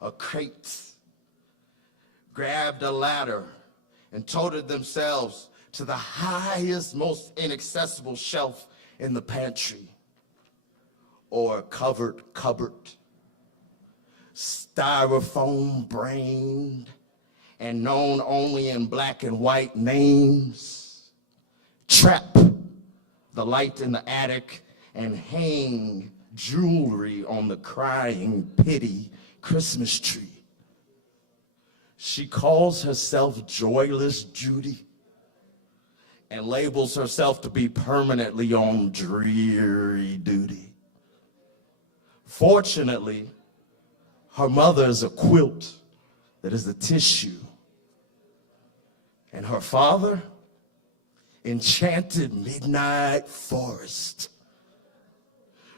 a crate, grabbed a ladder, and toted themselves to the highest, most inaccessible shelf in the pantry, or a covered cupboard, styrofoam brained and known only in black and white names. Trap the light in the attic and hang jewelry on the crying pity Christmas tree. She calls herself Joyless Judy and labels herself to be permanently on dreary duty. Fortunately, her mother is a quilt that is a tissue, and her father, enchanted midnight forest.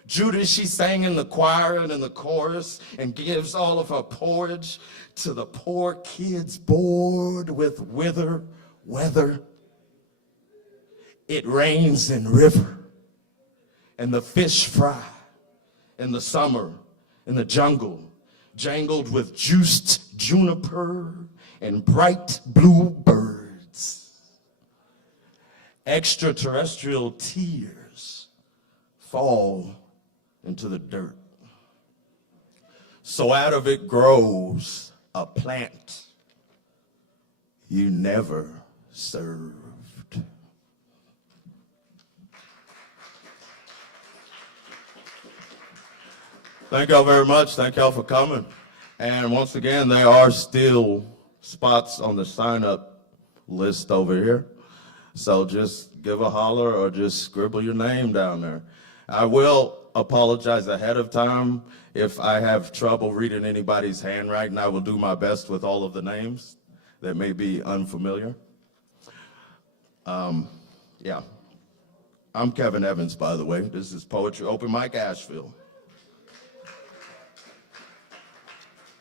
Judy, she sang in the choir and in the chorus and gives all of her porridge to the poor kids bored with wither weather. It rains in river, and the fish fry in the summer in the jungle, jangled with juiced juniper and bright blue birds. Extraterrestrial tears fall into the dirt. So out of it grows a plant you never served. Thank y'all very much. Thank y'all for coming. And once again, there are still spots on the sign-up list over here. So just give a holler or just scribble your name down there. I will apologize ahead of time if I have trouble reading anybody's handwriting. I will do my best with all of the names that may be unfamiliar. Yeah. I'm Kevin Evans, by the way. This is Poetry Open Mic Asheville.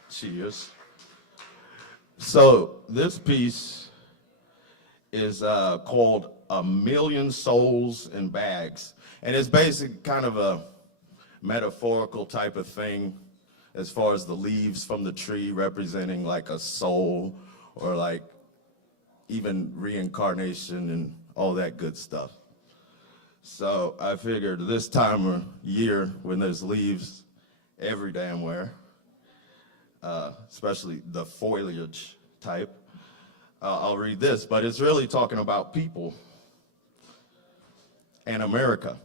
Cheers. So this piece is called A Million Souls in Bags. And it's basically kind of a metaphorical type of thing as far as the leaves from the tree representing like a soul or like even reincarnation and all that good stuff. So I figured this time of year when there's leaves every damn where, especially the foliage type, I'll read this, but it's really talking about people and America.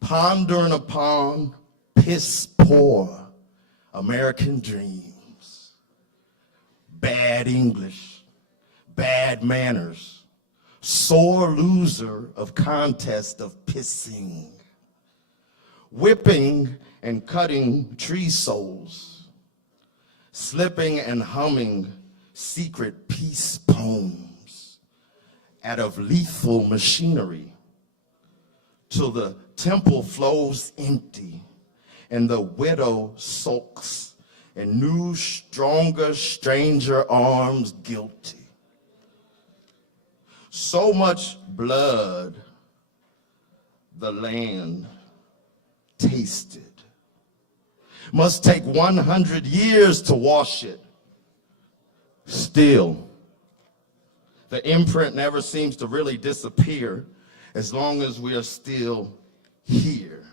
Pondering upon piss poor American dreams, bad English, bad manners, sore loser of contest of pissing, whipping and cutting tree souls, slipping and humming secret peace poems out of lethal machinery till the temple flows empty and the widow sulks in new, stronger, stranger arms guilty. So much blood the land tasted. Must take 100 years to wash it. Still, the imprint never seems to really disappear as long as we are still here.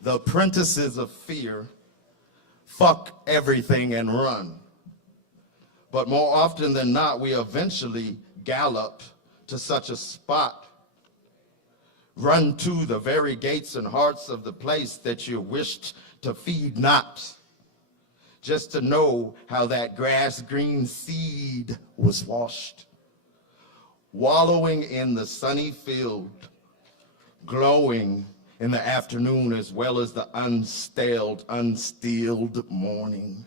The apprentices of fear fuck everything and run. But more often than not, we eventually gallop to such a spot, run to the very gates and hearts of the place that you wished to feed not, just to know how that grass-green seed was washed, wallowing in the sunny field, glowing in the afternoon as well as the unstilled morning,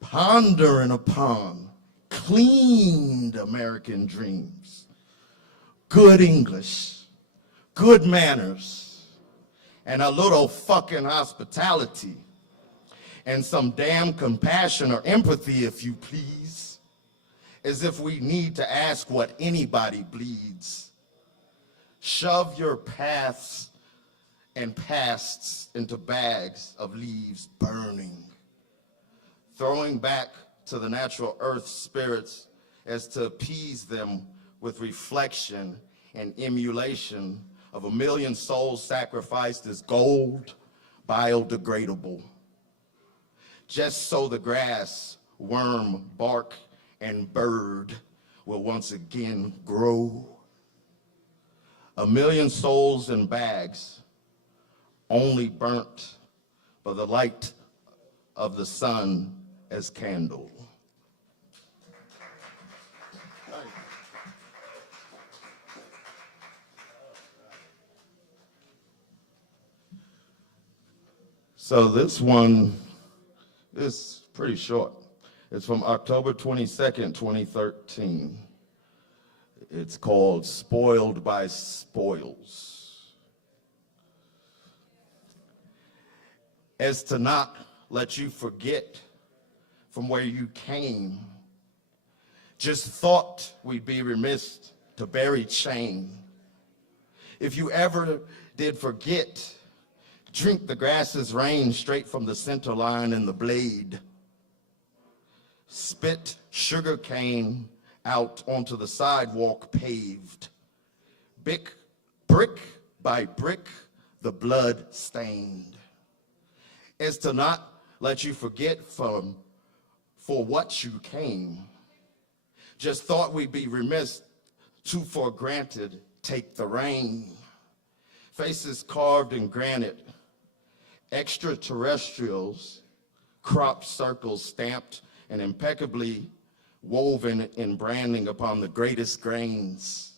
pondering upon cleaned American dreams, good English, good manners, and a little fucking hospitality, and some damn compassion or empathy, if you please, as if we need to ask what anybody bleeds. Shove your paths and passed into bags of leaves burning, throwing back to the natural earth spirits as to appease them with reflection and emulation of 1,000,000 souls sacrificed as gold, biodegradable, just so the grass, worm, bark, and bird will once again grow. 1,000,000 souls in bags, only burnt by the light of the sun as candle. So this one is pretty short. It's from October 22nd, 2013. It's called Spoiled by Spoils. As to not let you forget from where you came, just thought we'd be remiss to bury shame. If you ever did forget, drink the grass's rain straight from the center line in the blade. Spit sugar cane out onto the sidewalk paved. Brick by brick, the blood stained. As to not let you forget for what you came. Just thought we'd be remiss to for granted take the rain. Faces carved in granite, extraterrestrials, crop circles stamped and impeccably woven in branding upon the greatest grains.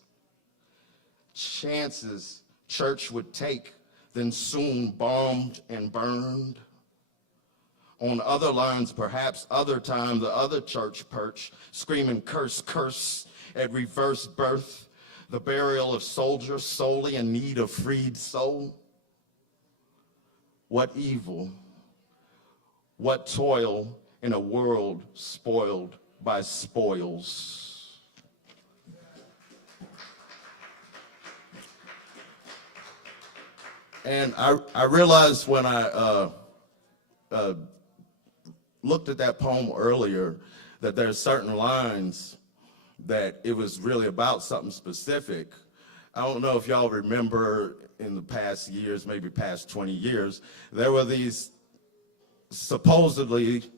Chances church would take, then soon bombed and burned. On other lines, perhaps other time, the other church perch, screaming curse, curse at reverse birth, the burial of soldiers solely in need of freed soul. What evil, what toil in a world spoiled by spoils. And I realized when I looked at that poem earlier that there's certain lines that it was really about something specific. I don't know if y'all remember in the past years, maybe past 20 years, there were these supposedly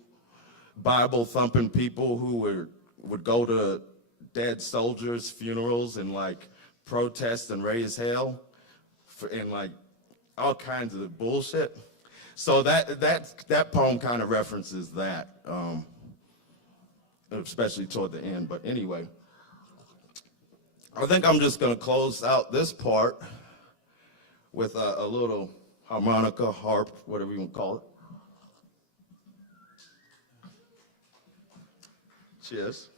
Bible-thumping people who would go to dead soldiers' funerals and like protest and raise hell and like all kinds of bullshit. So that poem kind of references that, especially toward the end. But anyway, I think I'm just going to close out this part with a little harmonica, harp, whatever you want to call it. Cheers.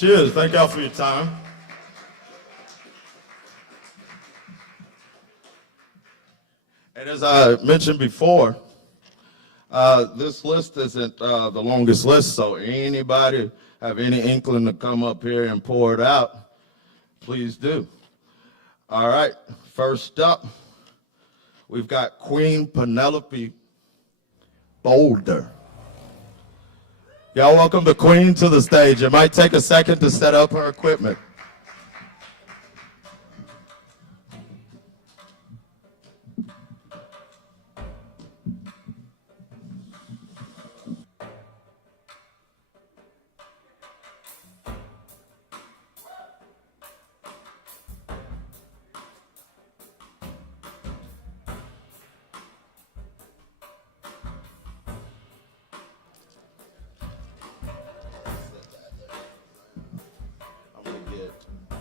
Cheers. Thank y'all for your time. And as I mentioned before, this list isn't the longest list, so anybody have any inkling to come up here and pour it out, please do. All right, first up, we've got Queen Penelope Boulder. Y'all welcome the Queen to the stage. It might take a second to set up her equipment.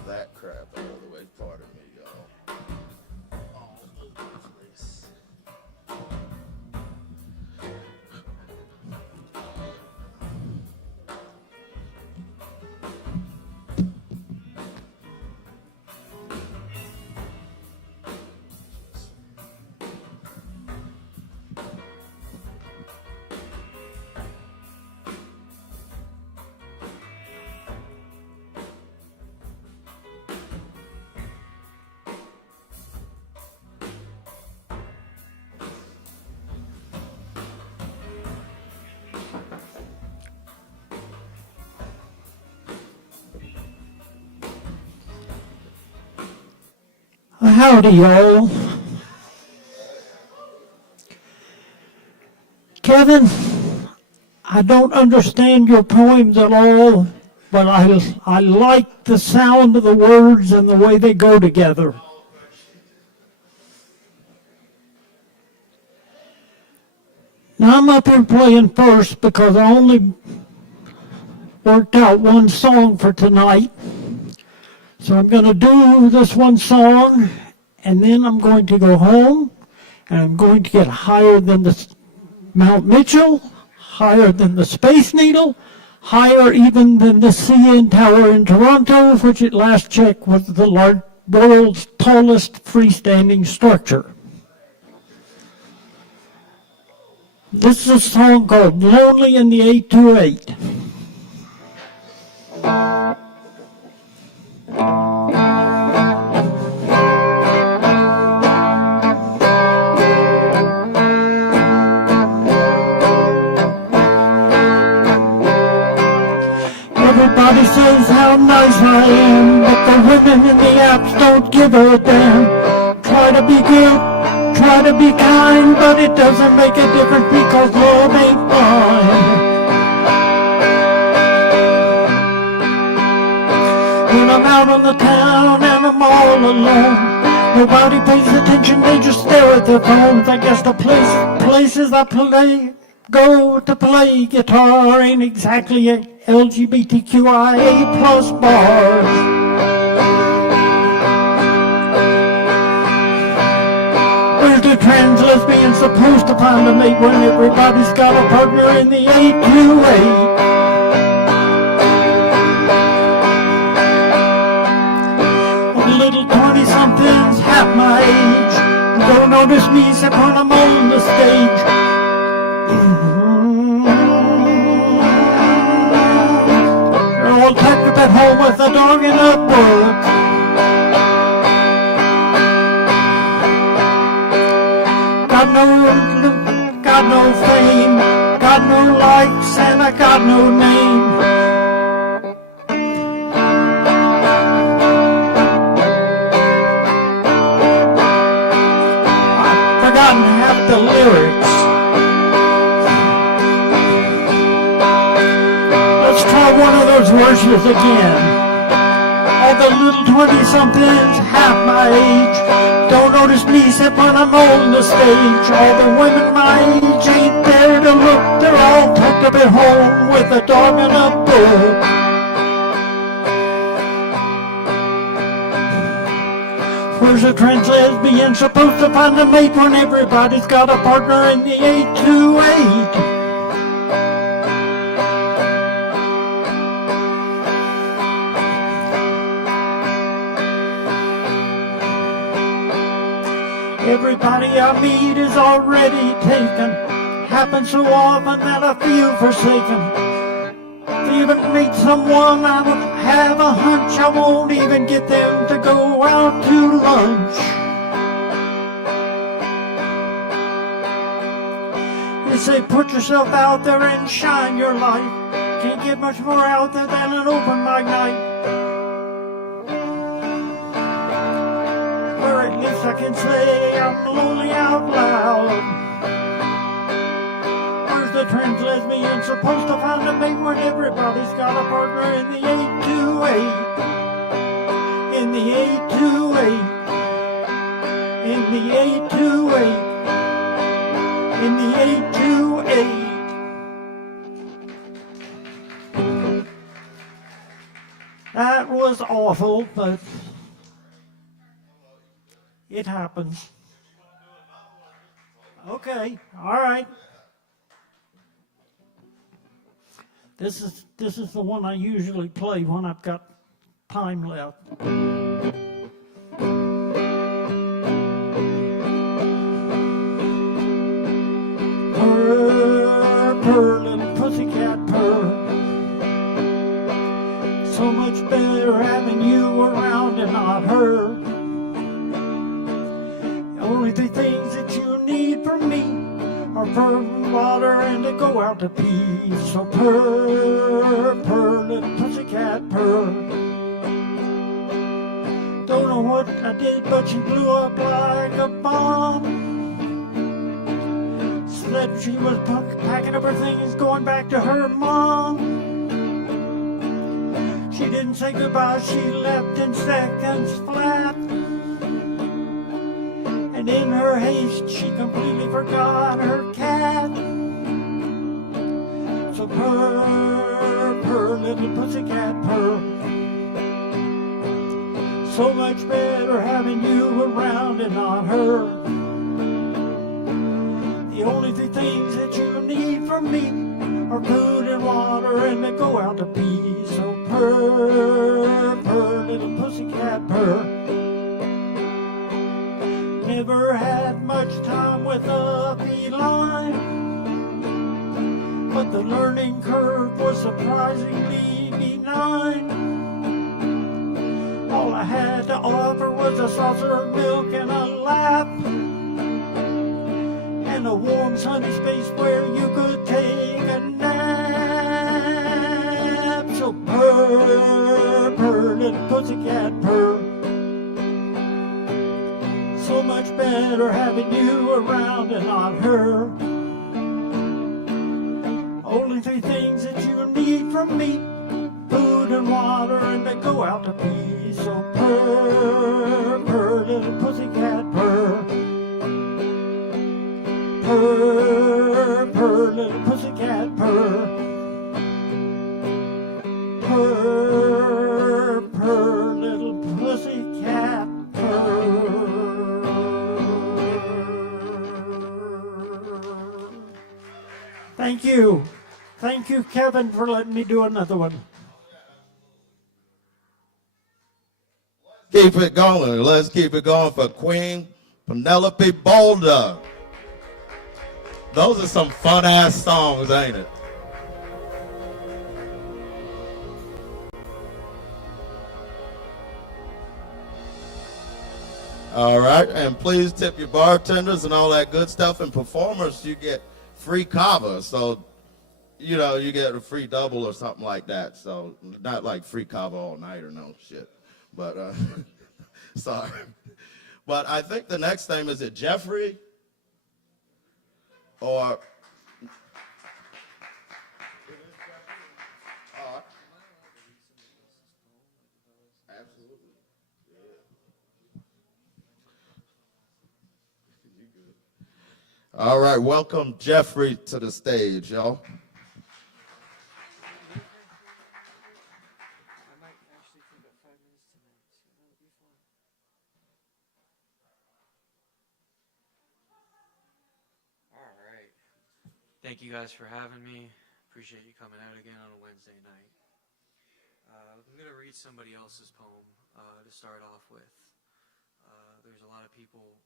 That crap out of the way, pardon me, y'all. Howdy, y'all. Kevin, I don't understand your poems at all, but I like the sound of the words and the way they go together. Now I'm up here playing first because I only worked out one song for tonight. So I'm going to do this one song, and then I'm going to go home, and I'm going to get higher than the Mount Mitchell, higher than the Space Needle, higher even than the CN Tower in Toronto, which at last check was the world's tallest freestanding structure. This is a song called Lonely in the 828. Everybody says how nice I am, but the women in the apps don't give a damn. Try to be good, try to be kind, but it doesn't make a difference because love ain't mine. When I'm out on the town and I'm all alone, nobody pays attention, they just stare at their phones. I guess the places I go to play guitar ain't exactly a LGBTQIA plus bars. Where's the trans lesbian supposed to find a mate when everybody's got a partner in the 828? Little 20-somethings half my age don't notice me except when I'm on the stage. They're all packed up at home with a dog and a book. Got no fame, got no likes, and I got no name. Half the lyrics. Let's try one of those verses again. All the little 20-somethings half my age don't notice me except when I'm on the stage. All the women my age ain't there to look. They're all tucked up at home with a dog and a book. Where's a trans lesbian supposed to find a mate when everybody's got a partner in the 828? Everybody I meet is already taken. Happens so often that I feel forsaken. If you ever meet someone, I would have a hunch I won't even get them to go out to lunch. They say put yourself out there and shine your light. Can't get much more out there than an open mic night. Where at least I can say I'm lonely out loud. Where's the trans lesbian supposed to find a mate when everybody's got a partner in the 828? In the 828. In the 828. In the 828. That was awful, but it happens. Okay, all right. This is the one I usually play when I've got time left. Purr, purr, little pussycat, purr. So much better having you around and not her. The only three things that you need from me are food and water and to go out to pee. So purr, purr, little pussycat, purr. Don't know what I did, but she blew up like a bomb. Said she was packing up her things, going back to her mom. She didn't say goodbye, she left in seconds flat. And in her haste, she completely forgot her cat. So purr, purr, little pussycat, purr. So much better having you around and not her. The only three things that you need from me are food and water and to go out to pee. So purr, purr, little pussycat, purr. Never had much time with a feline, but the learning curve was surprisingly benign. All I had to offer was a saucer of milk and a lap, and a warm sunny space where you could take a nap. So purr, purr, little pussycat, purr. So much better having you around and not her. Only three things that you need from me: food and water and to go out to pee. So purr, purr, little pussycat, purr. Purr, purr, little pussycat, purr. Purr, purr, little pussycat, purr. Thank you. Thank you, Kevin, for letting me do another one. Keep it going. Let's keep it going for Queen Penelope Boulder. Those are some fun-ass songs, ain't it? All right, and please tip your bartenders and all that good stuff. And performers, you get free kava. So, you know, you get a free double or something like that. So, not like free kava all night or no shit. But, sorry. But I think the next name, is it Jeffrey? Or... Absolutely. All right, welcome Jeffrey to the stage, y'all. Thank you guys for having me. Appreciate you coming out again on a Wednesday night. I'm going to read somebody else's poem to start off with. There's a lot of people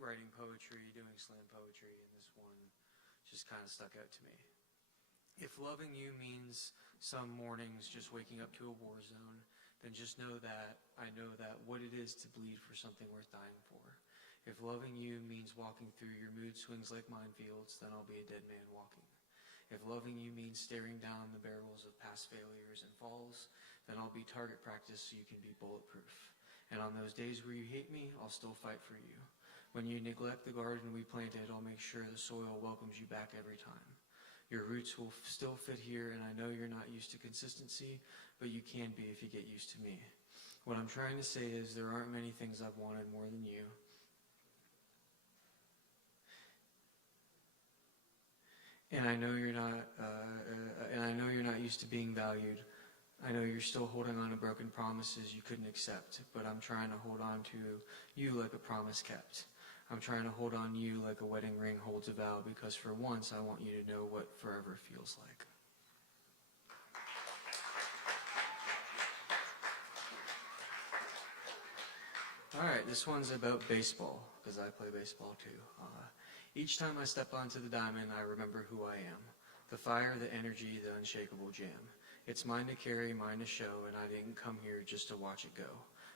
writing poetry, doing slam poetry, and this one just kind of stuck out to me. If loving you means some mornings just waking up to a war zone, then just know that I know that what it is to bleed for something worth dying for. If loving you means walking through your mood swings like minefields, then I'll be a dead man walking. If loving you means staring down the barrels of past failures and falls, then I'll be target practice so you can be bulletproof. And on those days where you hate me, I'll still fight for you. When you neglect the garden we planted, I'll make sure the soil welcomes you back every time. Your roots will still fit here, and I know you're not used to consistency, but you can be if you get used to me. What I'm trying to say is there aren't many things I've wanted more than you. And I know you're not used to being valued. I know you're still holding on to broken promises you couldn't accept, but I'm trying to hold on to you like a promise kept. I'm trying to hold on to you like a wedding ring holds a vow, because for once I want you to know what forever feels like. All right, this one's about baseball, because I play baseball too. Each time I step onto the diamond, I remember who I am. The fire, the energy, the unshakable jam. It's mine to carry, mine to show, and I didn't come here just to watch it go.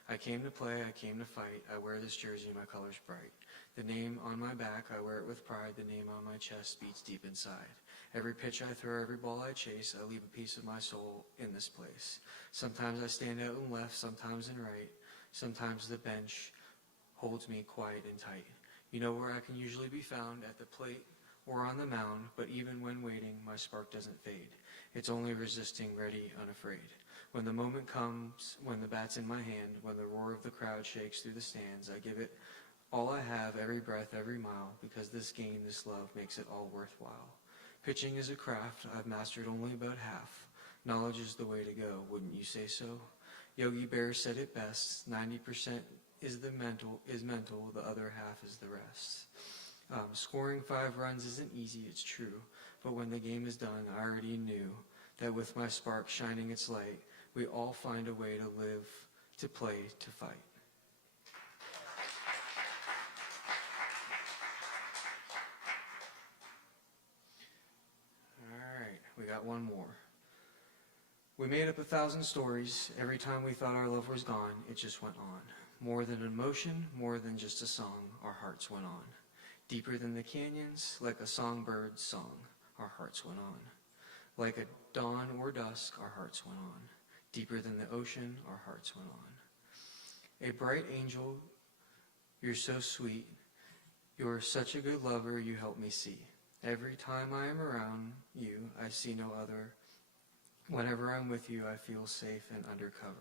I came to play, I came to fight. I wear this jersey, my color's bright. The name on my back, I wear it with pride. The name on my chest beats deep inside. Every pitch I throw, every ball I chase, I leave a piece of my soul in this place. Sometimes I stand out in left, sometimes in right. Sometimes the bench holds me quiet and tight. You know where I can usually be found, at the plate or on the mound, but even when waiting, my spark doesn't fade. It's only resisting, ready, unafraid. When the moment comes, when the bat's in my hand, when the roar of the crowd shakes through the stands, I give it all I have, every breath, every mile, because this game, this love, makes it all worthwhile. Pitching is a craft I've mastered only about half. Knowledge is the way to go, wouldn't you say so? Yogi Bear said it best, 90% is mental, the other half is the rest. Scoring 5 runs isn't easy, it's true, but when the game is done, I already knew that with my spark shining its light, we all find a way to live, to play, to fight. All right, we got one more. We made up 1,000 stories. Every time we thought our love was gone, it just went on. More than emotion, more than just a song, our hearts went on. Deeper than the canyons, like a songbird's song, our hearts went on. Like a dawn or dusk, our hearts went on. Deeper than the ocean, our hearts went on. A bright angel, you're so sweet. You're such a good lover, you help me see. Every time I am around you, I see no other. Whenever I'm with you, I feel safe and undercover.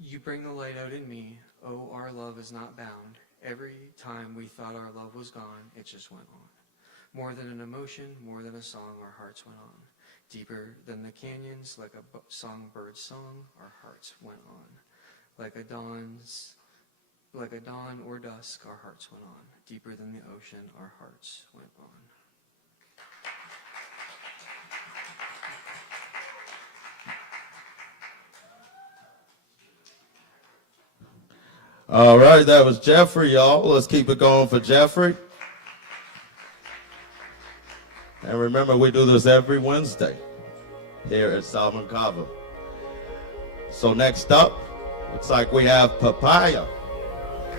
You bring the light out in me. Oh, our love is not bound. Every time we thought our love was gone, it just went on. More than an emotion, more than a song, our hearts went on. Deeper than the canyons, like a songbird's song, our hearts went on. Like a dawn or dusk, our hearts went on. Deeper than the ocean, our hearts went on. All right, that was Jeffrey, y'all. Let's keep it going for Jeffrey. And remember, we do this every Wednesday here at Sovereign Kava. So next up, looks like we have Papaya.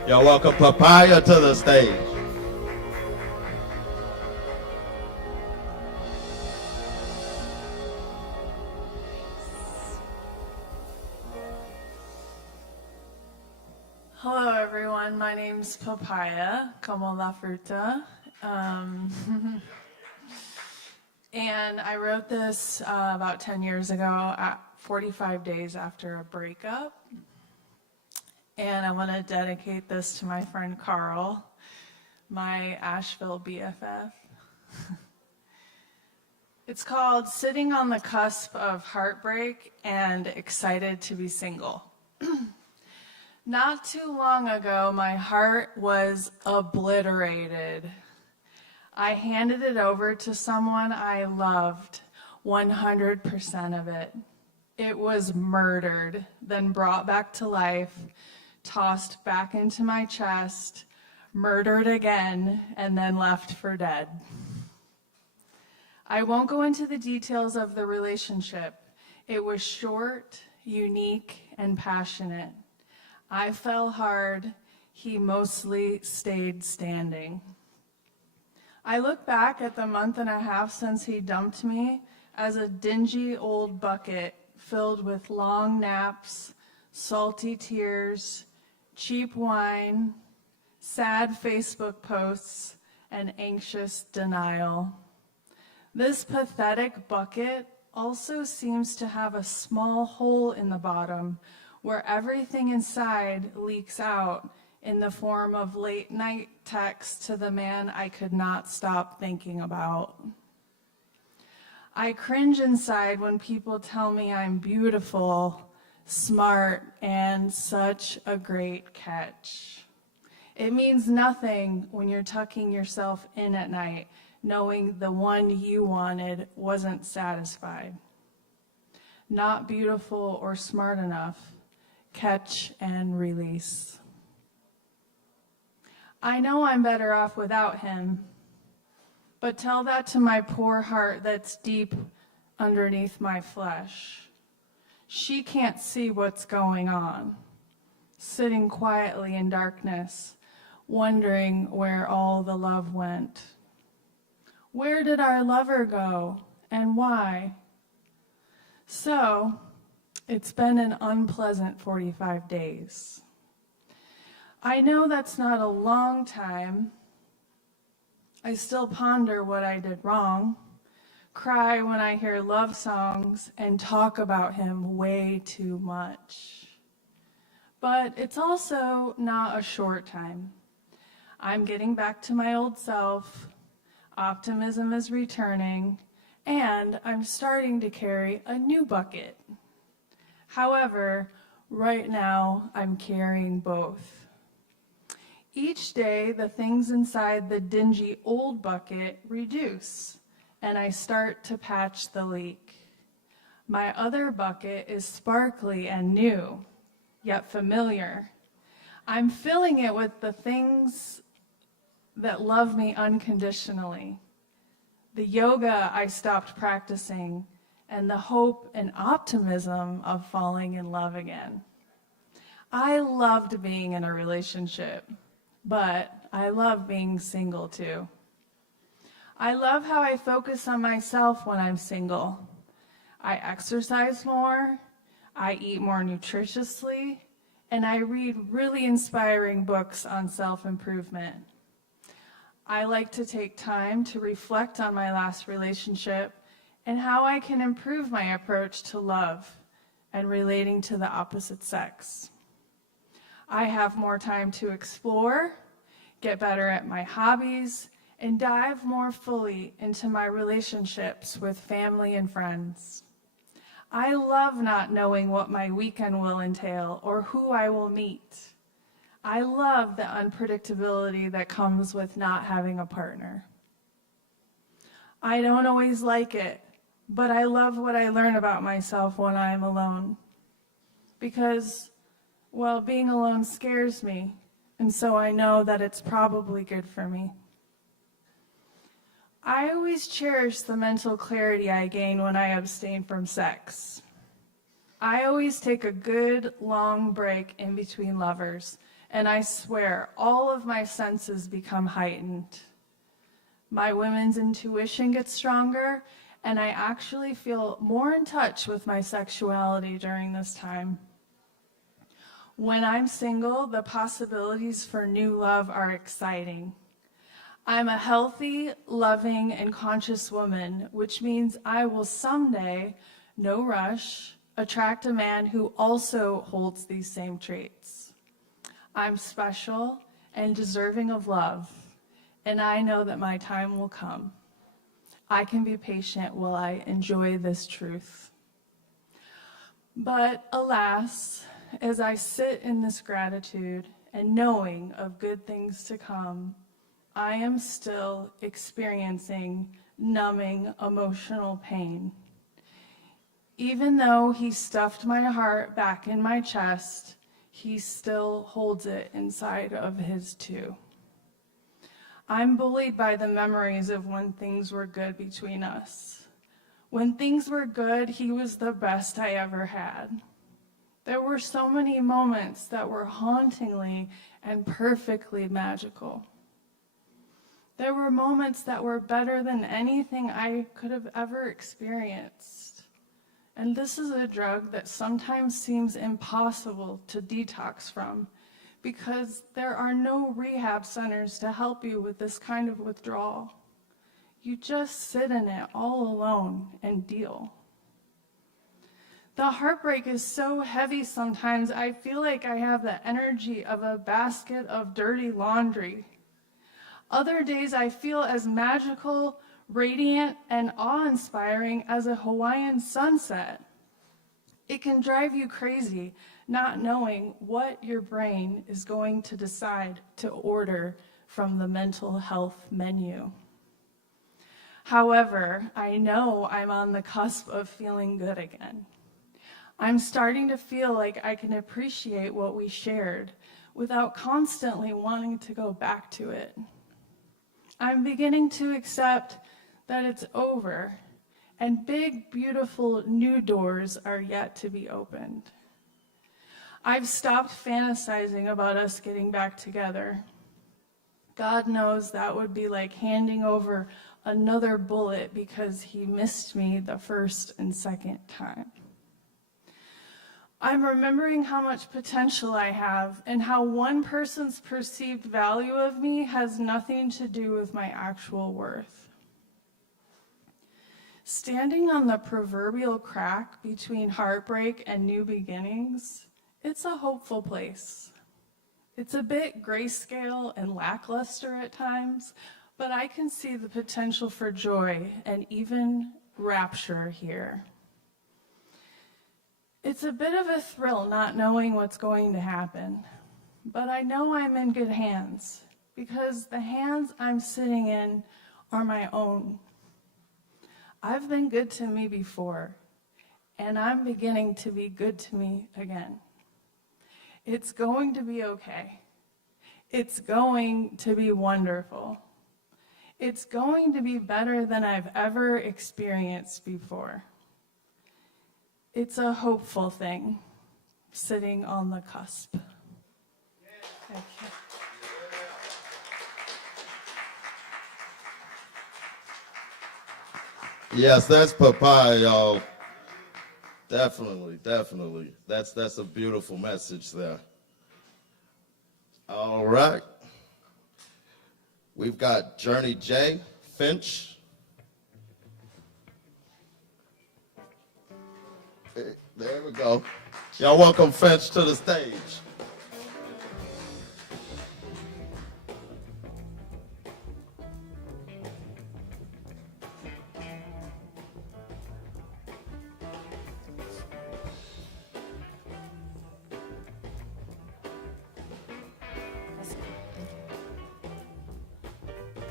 Y'all welcome Papaya to the stage. Hello everyone, my name's Papaya, como la fruta. And I wrote this about 10 years ago, at 45 days after a breakup. And I want to dedicate this to my friend Carl, my Asheville BFF. It's called Sitting on the Cusp of Heartbreak and Excited to Be Single. Not too long ago, my heart was obliterated. I handed it over to someone I loved, 100% of it. It was murdered, then brought back to life, tossed back into my chest, murdered again, and then left for dead. I won't go into the details of the relationship. It was short, unique, and passionate. I fell hard. He mostly stayed standing. I look back at the month and a half since he dumped me as a dingy old bucket filled with long naps, salty tears, cheap wine, sad Facebook posts, and anxious denial. This pathetic bucket also seems to have a small hole in the bottom where everything inside leaks out in the form of late night texts to the man I could not stop thinking about. I cringe inside when people tell me I'm beautiful, smart, and such a great catch. It means nothing when you're tucking yourself in at night, knowing the one you wanted wasn't satisfied. Not beautiful or smart enough. Catch and release. I know I'm better off without him, but tell that to my poor heart that's deep underneath my flesh. She can't see what's going on, sitting quietly in darkness, wondering where all the love went. Where did our lover go, and why? So, it's been an unpleasant 45 days. I know that's not a long time. I still ponder what I did wrong, cry when I hear love songs, and talk about him way too much. But it's also not a short time. I'm getting back to my old self, optimism is returning, and I'm starting to carry a new bucket. However, right now I'm carrying both. Each day, the things inside the dingy old bucket reduce, and I start to patch the leak. My other bucket is sparkly and new, yet familiar. I'm filling it with the things that love me unconditionally. The yoga I stopped practicing, and the hope and optimism of falling in love again. I loved being in a relationship, but I love being single too. I love how I focus on myself when I'm single. I exercise more, I eat more nutritiously, and I read really inspiring books on self-improvement. I like to take time to reflect on my last relationship and how I can improve my approach to love and relating to the opposite sex. I have more time to explore, get better at my hobbies, and dive more fully into my relationships with family and friends. I love not knowing what my weekend will entail or who I will meet. I love the unpredictability that comes with not having a partner. I don't always like it, but I love what I learn about myself when I am alone. Because, well, being alone scares me, and so I know that it's probably good for me. I always cherish the mental clarity I gain when I abstain from sex. I always take a good, long break in between lovers, and I swear all of my senses become heightened. My women's intuition gets stronger, and I actually feel more in touch with my sexuality during this time. When I'm single, the possibilities for new love are exciting. I'm a healthy, loving, and conscious woman, which means I will someday, no rush, attract a man who also holds these same traits. I'm special and deserving of love, and I know that my time will come. I can be patient while I enjoy this truth. But alas, as I sit in this gratitude and knowing of good things to come, I am still experiencing numbing emotional pain. Even though he stuffed my heart back in my chest, he still holds it inside of his too. I'm bullied by the memories of when things were good between us. When things were good, he was the best I ever had. There were so many moments that were hauntingly and perfectly magical. There were moments that were better than anything I could have ever experienced. And this is a drug that sometimes seems impossible to detox from because there are no rehab centers to help you with this kind of withdrawal. You just sit in it all alone and deal. The heartbreak is so heavy sometimes, I feel like I have the energy of a basket of dirty laundry. Other days I feel as magical, radiant, and awe-inspiring as a Hawaiian sunset. It can drive you crazy not knowing what your brain is going to decide to order from the mental health menu. However, I know I'm on the cusp of feeling good again. I'm starting to feel like I can appreciate what we shared without constantly wanting to go back to it. I'm beginning to accept that it's over and big, beautiful new doors are yet to be opened. I've stopped fantasizing about us getting back together. God knows that would be like handing over another bullet because he missed me the first and second time. I'm remembering how much potential I have and how one person's perceived value of me has nothing to do with my actual worth. Standing on the proverbial crack between heartbreak and new beginnings, it's a hopeful place. It's a bit grayscale and lackluster at times, but I can see the potential for joy and even rapture here. It's a bit of a thrill not knowing what's going to happen, but I know I'm in good hands because the hands I'm sitting in are my own. I've been good to me before, and I'm beginning to be good to me again. It's going to be okay. It's going to be wonderful. It's going to be better than I've ever experienced before. It's a hopeful thing, sitting on the cusp. Thank you. Yes, that's papaya, y'all. Definitely, definitely. That's a beautiful message there. All right. We've got Journey J. Finch. There we go. Y'all welcome Finch to the stage.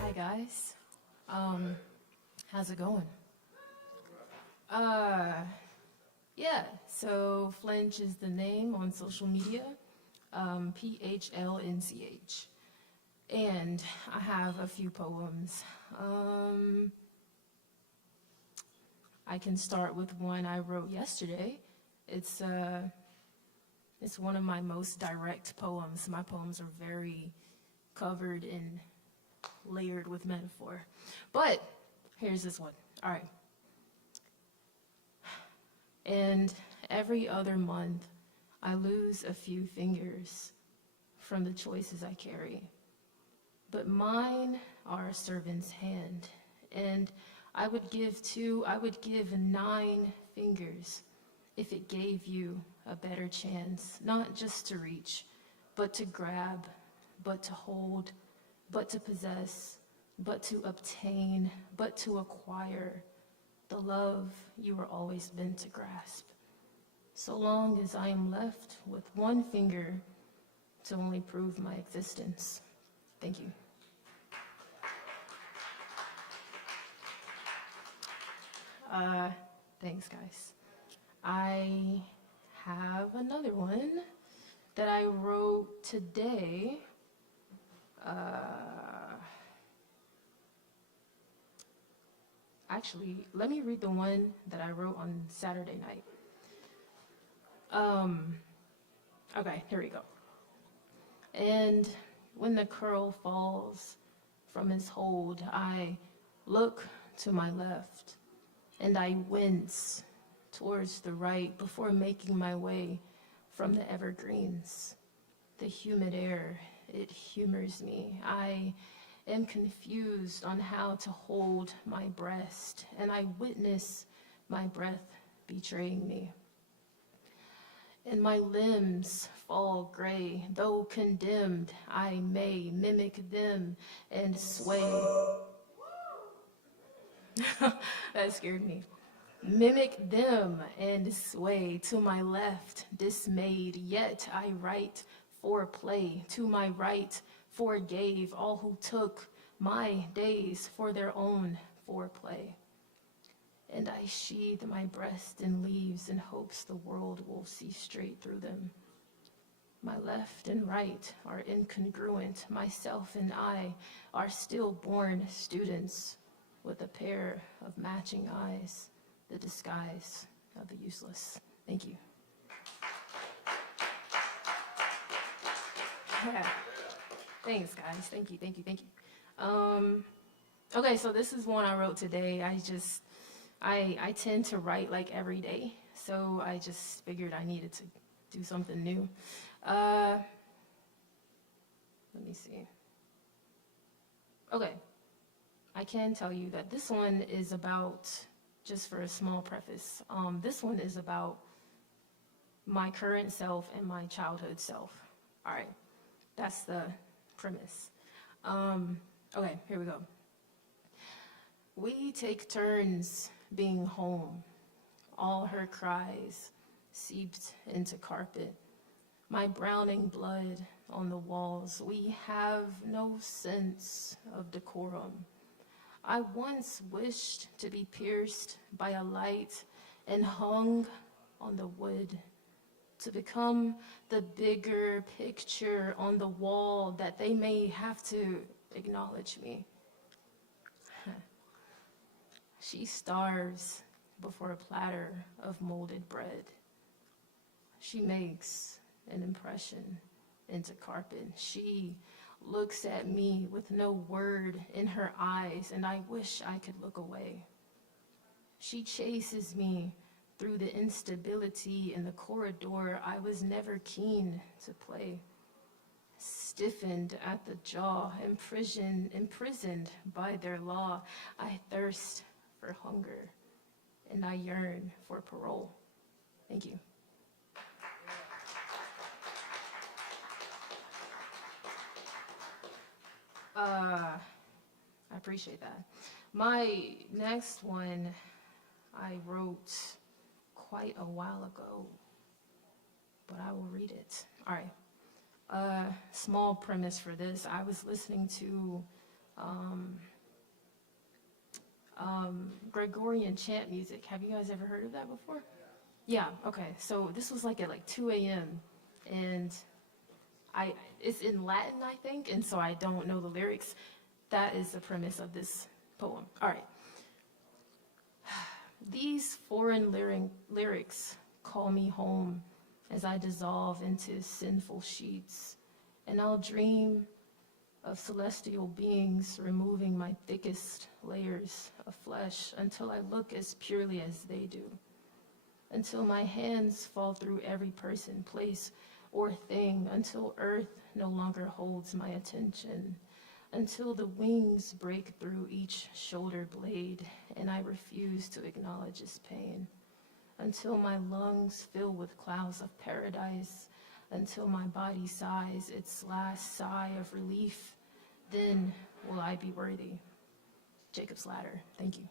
Hi guys, how's it going? Yeah, so Flinch is the name on social media, PHLNCH, and I have a few poems. I can start with one I wrote yesterday. It's one of my most direct poems. My poems are very covered and layered with metaphor. But here's this one. All right. And every other month, I lose a few fingers from the choices I carry. But mine are a servant's hand. And I would give 9 fingers if it gave you a better chance, not just to reach, but to grab, but to hold, but to possess, but to obtain, but to acquire the love you were always meant to grasp. So long as I am left with one finger to only prove my existence. Thank you. Thanks, guys. I have another one that I wrote today. Actually, let me read the one that I wrote on Saturday night. Okay, here we go. And when the curl falls from his hold, I look to my left, and I wince towards the right before making my way from the evergreens. The humid air, it humors me. I am confused on how to hold my breast, and I witness my breath betraying me. And my limbs fall gray, though condemned, I may mimic them and sway. That scared me. Mimic them and sway to my left, dismayed, yet I write for play. To my right, forgave all who took my days for their own foreplay. And I sheathe my breast in leaves in hopes the world will see straight through them. My left and right are incongruent. Myself and I are stillborn students with a pair of matching eyes, the disguise of the useless. Thank you. Yeah. Thanks, guys. Thank you. Okay, so this is one I wrote today. I tend to write like every day, so I just figured I needed to do something new. Let me see. Okay, I can tell you that this one is about, just for a small preface, this one is about my current self and my childhood self. All right, that's the premise. Okay, here we go. We take turns being home. All her cries seeped into carpet. My browning blood on the walls. We have no sense of decorum. I once wished to be pierced by a light and hung on the wood, to become the bigger picture on the wall that they may have to acknowledge me. She starves before a platter of molded bread. She makes an impression into carpet. She looks at me with no word in her eyes, and I wish I could look away. She chases me through the instability in the corridor. I was never keen to play. Stiffened at the jaw, imprisoned by their law, I thirst for hunger, and I yearn for parole. Thank you. I appreciate that. My next one I wrote quite a while ago, but I will read it. All right. Small premise for this. I was listening to Gregorian chant music. Have you guys ever heard of that before? Yeah, okay. So this was like at 2 a.m. and it's in Latin, I think, and so I don't know the lyrics. That is the premise of this poem. All right. These foreign lyrics call me home as I dissolve into sinful sheets, and I'll dream of celestial beings removing my thickest layers of flesh until I look as purely as they do, until my hands fall through every person, place, or thing, until earth no longer holds my attention, until the wings break through each shoulder blade and I refuse to acknowledge its pain, until my lungs fill with clouds of paradise, until my body sighs its last sigh of relief. Then will I be worthy. Jacob's Ladder. Thank you.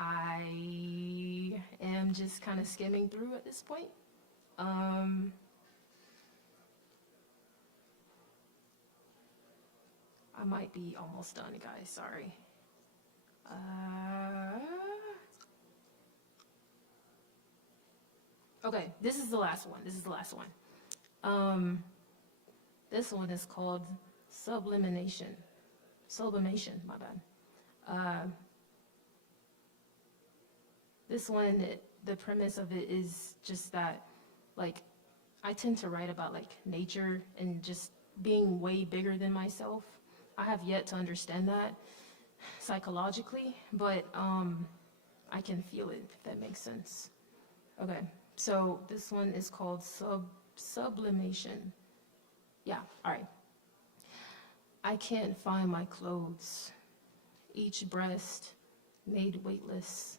I am just kind of skimming through at this point. I might be almost done, guys, sorry. Okay, this is the last one. This one is called Sublimation. Sublimation, my bad. This one, the premise of it is just that, like, I tend to write about, like, nature and just being way bigger than myself. I have yet to understand that psychologically, but I can feel it, if that makes sense. Okay, so this one is called Sublimation. Yeah, all right. I can't find my clothes, each breast made weightless.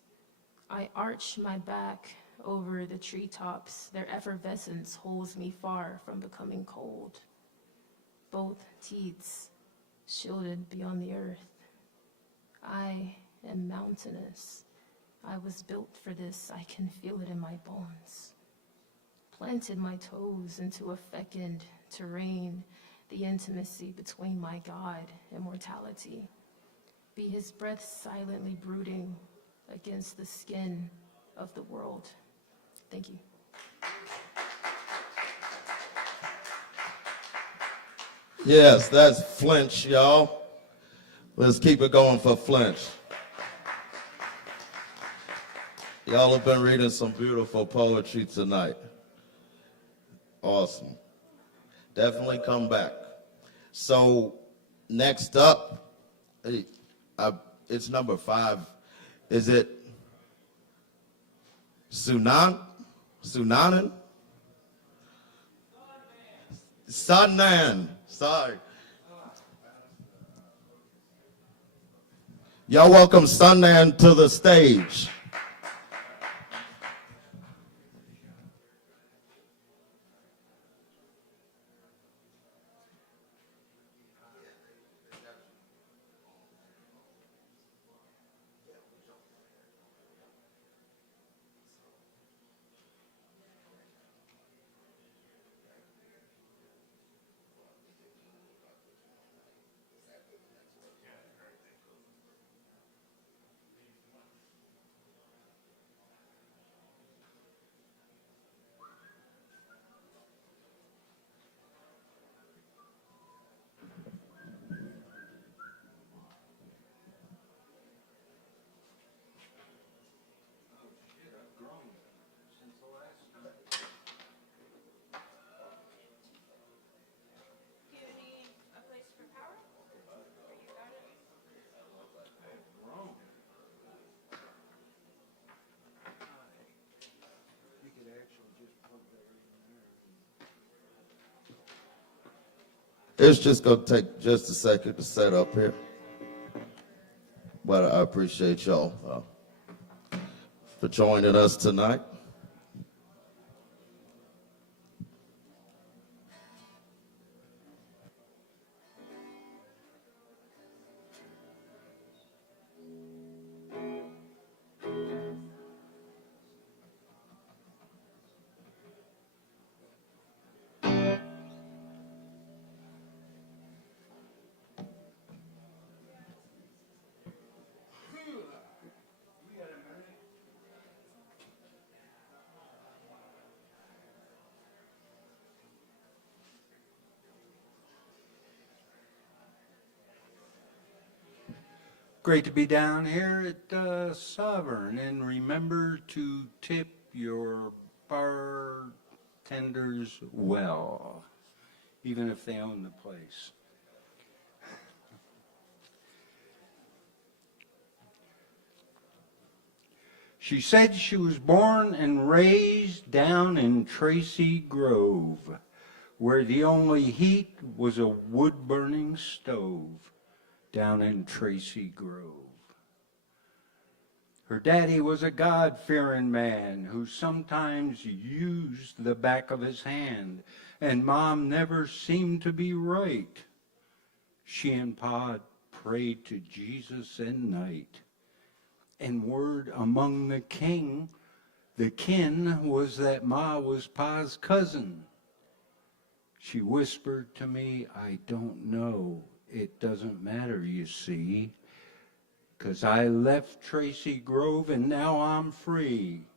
I arch my back over the treetops. Their effervescence holds me far from becoming cold. Both teats shielded beyond the earth. I am mountainous. I was built for this. I can feel it in my bones. Planted my toes into a fecund terrain, the intimacy between my God and mortality. Be his breath silently brooding against the skin of the world. Thank you. Yes, that's Flinch, y'all. Let's keep it going for Flinch. Y'all have been reading some beautiful poetry tonight. Awesome. Definitely come back. So next up, it's number 5. Is it Sunanan? Sunnan. Sorry. Y'all welcome Sunnan to the stage. It's just going to take just a second to set up here. But I appreciate y'all for joining us tonight. Great to be down here at Sovereign, and remember to tip your bartenders well, even if they own the place. She said she was born and raised down in Tracy Grove, where the only heat was a wood-burning stove. Down in Tracy Grove. Her daddy was a God-fearing man who sometimes used the back of his hand, and Mom never seemed to be right. She and Pa prayed to Jesus at night, and word among the kin was that Ma was Pa's cousin. She whispered to me, "I don't know it doesn't matter, you see, 'cause I left Tracy Grove and now I'm free.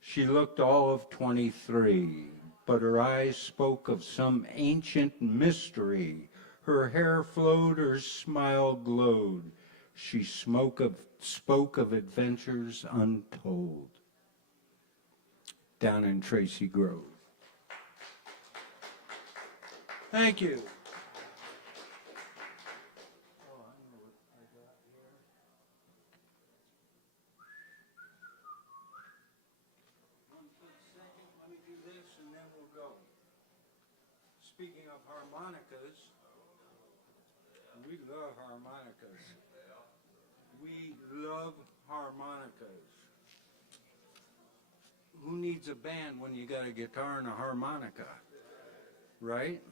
She looked all of 23, but her eyes spoke of some ancient mystery. Her hair flowed, her smile glowed. She spoke of adventures untold. Down in Tracy Grove. Thank you. Let me do this and then we'll go. Speaking of harmonicas, we love harmonicas. We love harmonicas. Who needs a band when you got a guitar and a harmonica, right?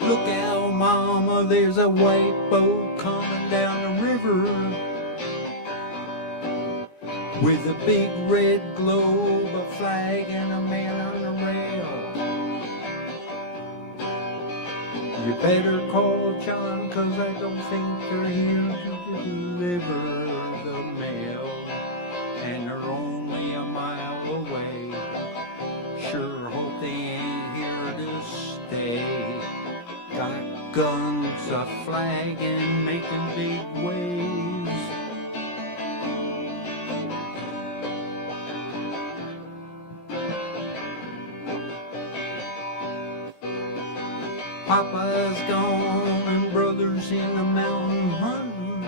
Look out, mama, there's a white boat coming down the river with a big red globe, a flag, and a man on the rail. You better call John, 'cause I don't think they're here to deliver the mail, and they're only a mile away. Sure hope they ain't here to stay. Got guns, a flag, and making big waves. Papa's gone and brother's in the mountain hunting.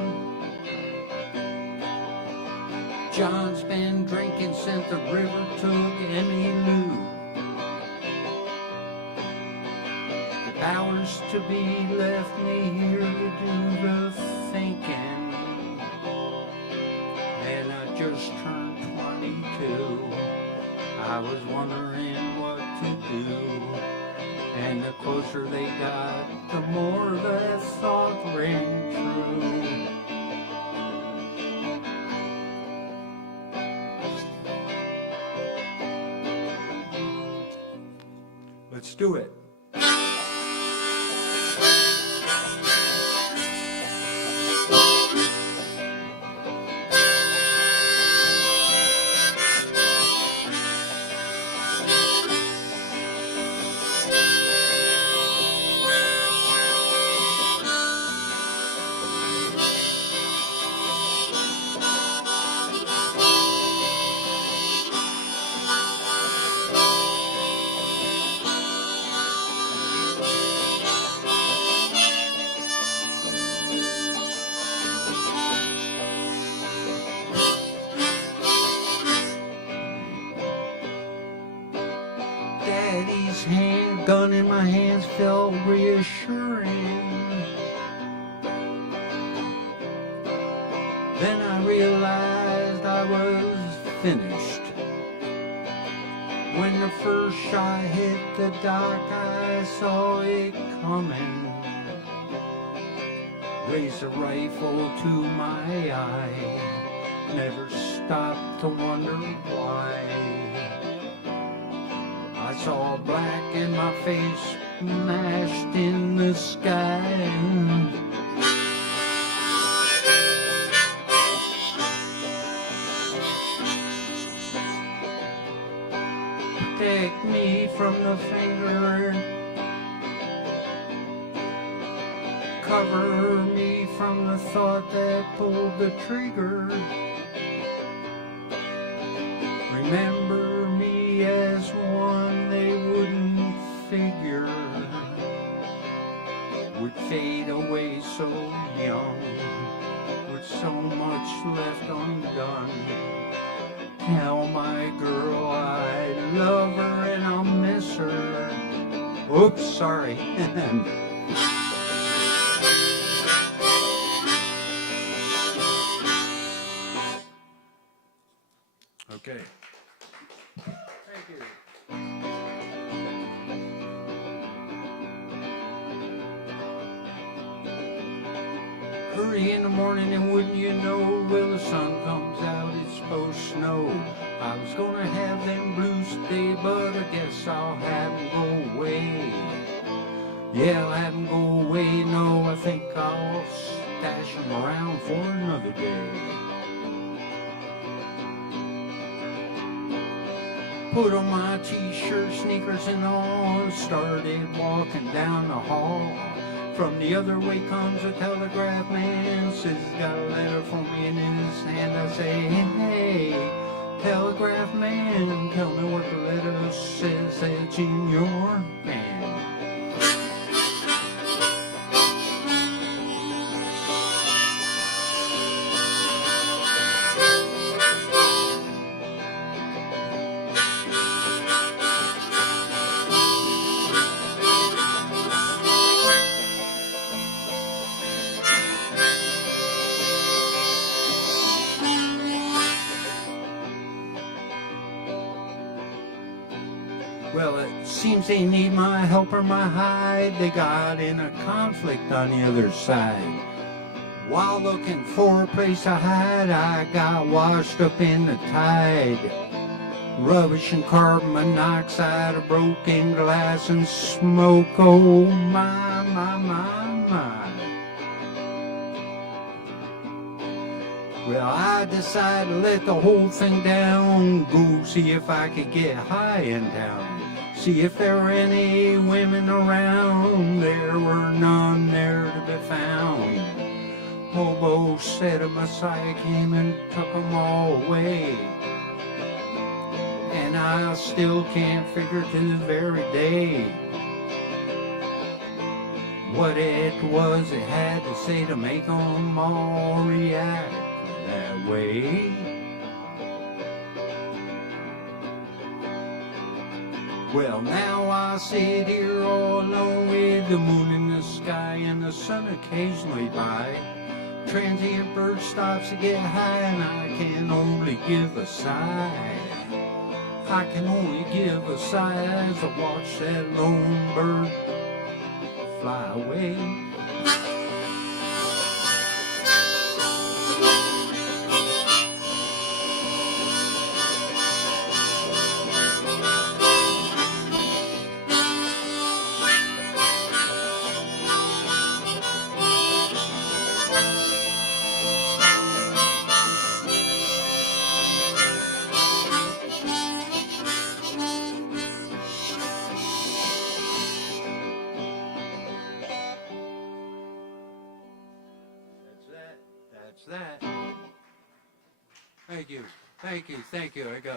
John's been drinking since the river took Emmy Lou. The powers to be left me here to do the thinking, and I just turned 22. I was wondering what to do. And the closer they got, the more that thought rang true. Let's do it. Daddy's gun in my hands felt reassuring. Then I realized I was finished. When the first shot hit the dock, I saw it coming. Raised a rifle to my eye, never stopped to wonder why. I saw black and my face smashed in the sky. Protect me from the finger, cover me from the thought that pulled the trigger. Remember me as one they wouldn't figure would fade away so young, with so much left undone. Tell my girl I love her and I'll miss her. Oops, sorry. Okay. Thank you. Early in the morning, and wouldn't you know, well, the sun comes out, it's supposed to snow. I was gonna have them blues today, but I guess I'll have them go away. Yeah, I'll have them go away, no, I think I'll stash them around for another day. Put on my t-shirt, sneakers and all, started walking down the hall. From the other way comes a telegraph man, says he's got a letter for me in his hand. I say, hey, telegraph man, tell me what the letter says that's in your hand. Well, it seems they need my help or my hide. They got in a conflict on the other side. While looking for a place to hide, I got washed up in the tide. Rubbish and carbon monoxide, a broken glass and smoke. Oh, my, my, my, my. Well, I decided to let the whole thing down, go see if I could get high in town. See if there were any women around. There were none there to be found. Hobo said a Messiah came and took them all away. And I still can't figure to this very day what it was it had to say to make them all react that way. Well, now I sit here all alone with the moon in the sky and the sun occasionally by. Transient bird stops to get high and I can only give a sigh. I can only give a sigh as I watch that lone bird fly away. That's that. Thank you, thank you, thank you. I go.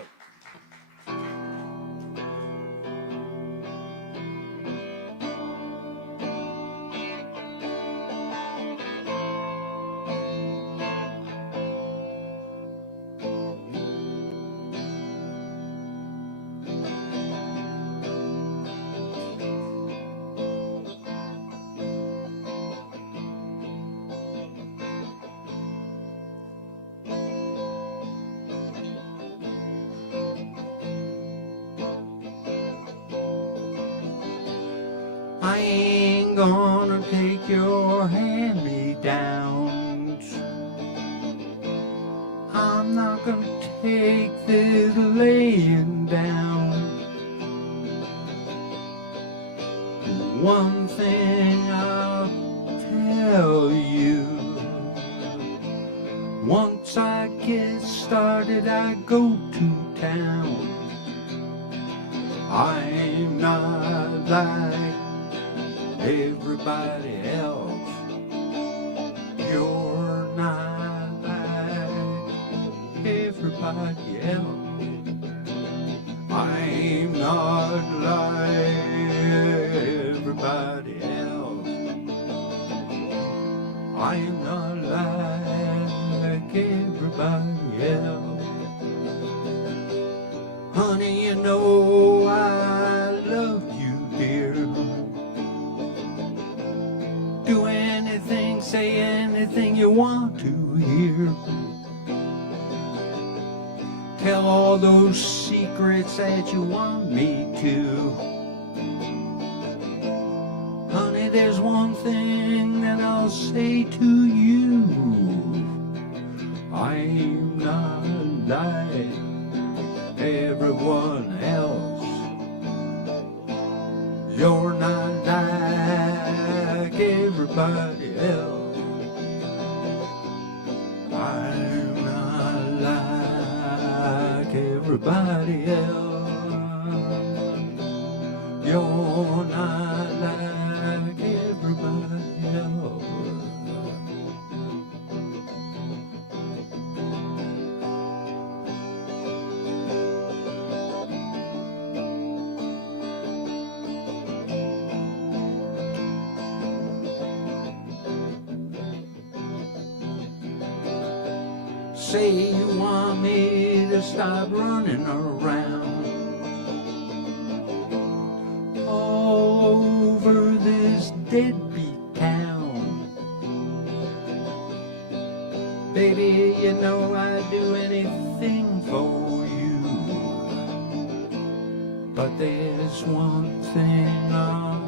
I ain't gonna take your hand-me-downs. I'm not gonna take this laying down. One thing I'll tell you, once I get started, I go to town. I'm not like everybody else. You're not like everybody else. I'm not like everybody else. I'm not like everybody else. Honey, you know I love you, dear. Do anything, say anything you want to hear. Tell all those secrets that you want me to. Honey, there's one thing that I'll say to you. everybody else. You're not like everybody else. Say you want me to stop running around all over this deadbeat town. Baby, you know I'd do anything for you. But there's one thing I'll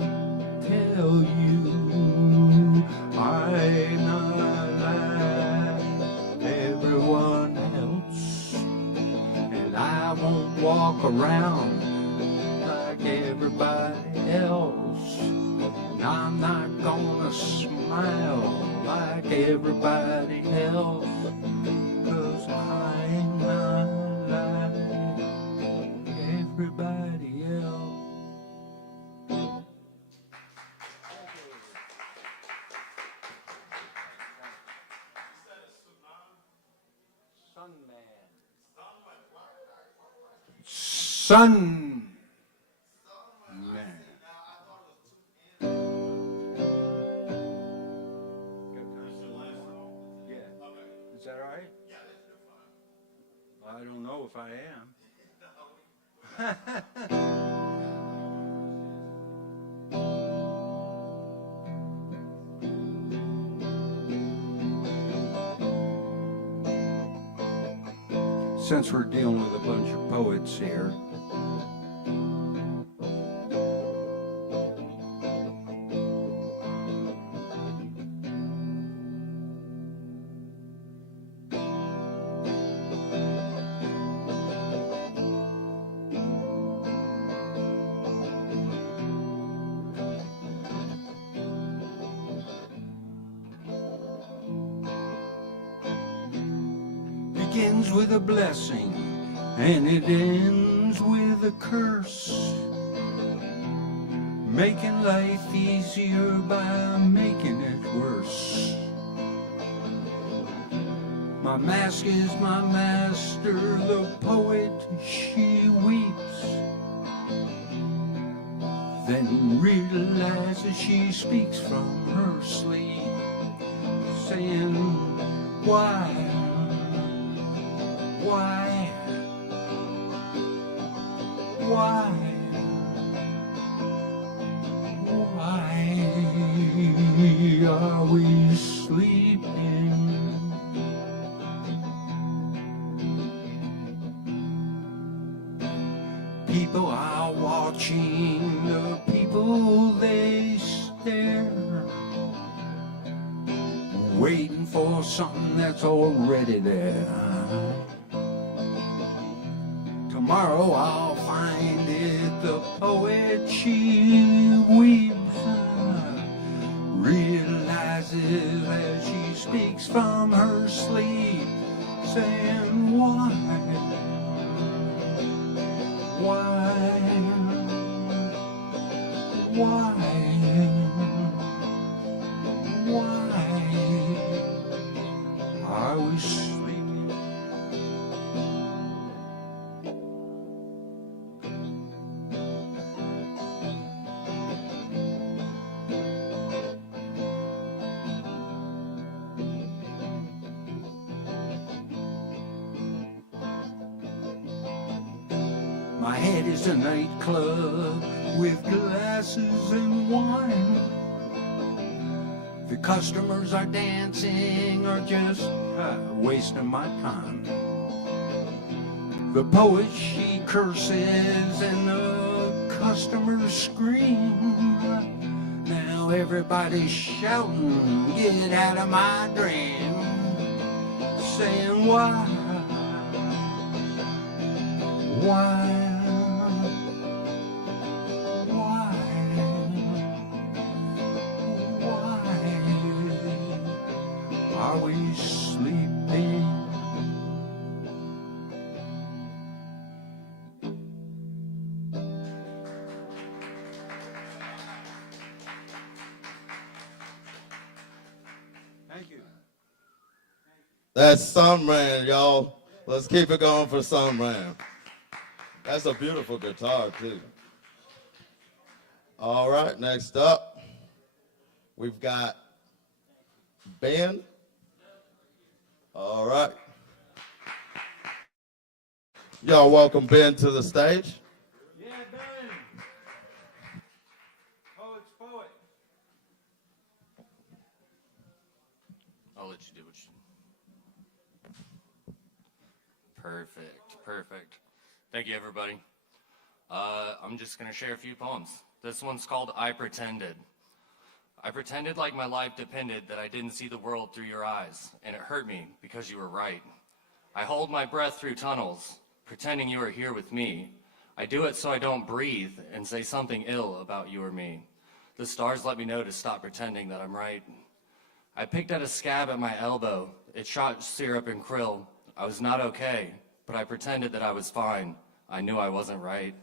tell you. I'm not like everyone else, and I won't walk around like everybody else, and I'm not gonna smile like everybody else, 'cause I'm not like everybody else. Sun man. Yeah. Is that all right? Well, I don't know if I am. Since we're dealing with a bunch of poets here, begins with a blessing and it ends with a curse, making life easier by making it worse. My mask is my master, the poet, she weeps, then realizes she speaks from her sleep, saying, why, why, why, are we sleeping? People are watching, the people they stare, waiting for something that's already there. Tomorrow I'll find it, the poet she weeps, realizes as she speaks from her sleep, saying why, why are we sleeping? My head is a nightclub with glasses and wine. The customers are dancing or just wasting my time. The poet, she curses and the customers scream. Now everybody's shouting, get out of my dream, saying why, why are we sleeping? That's Sunran, y'all. Let's keep it going for Sunran. That's a beautiful guitar, too. All right, next up, we've got Ben. All right. Y'all welcome Ben to the stage. Yeah, Ben. Poet's poet. I'll let you do what you. Perfect. Thank you, everybody. I'm just gonna share a few poems. This one's called I Pretended. I pretended like my life depended that I didn't see the world through your eyes, and it hurt me because you were right. I hold my breath through tunnels, pretending you are here with me. I do it so I don't breathe and say something ill about you or me. The stars let me know to stop pretending that I'm right. I picked at a scab at my elbow. It shot syrup and krill. I was not okay, but I pretended that I was fine. I knew I wasn't right.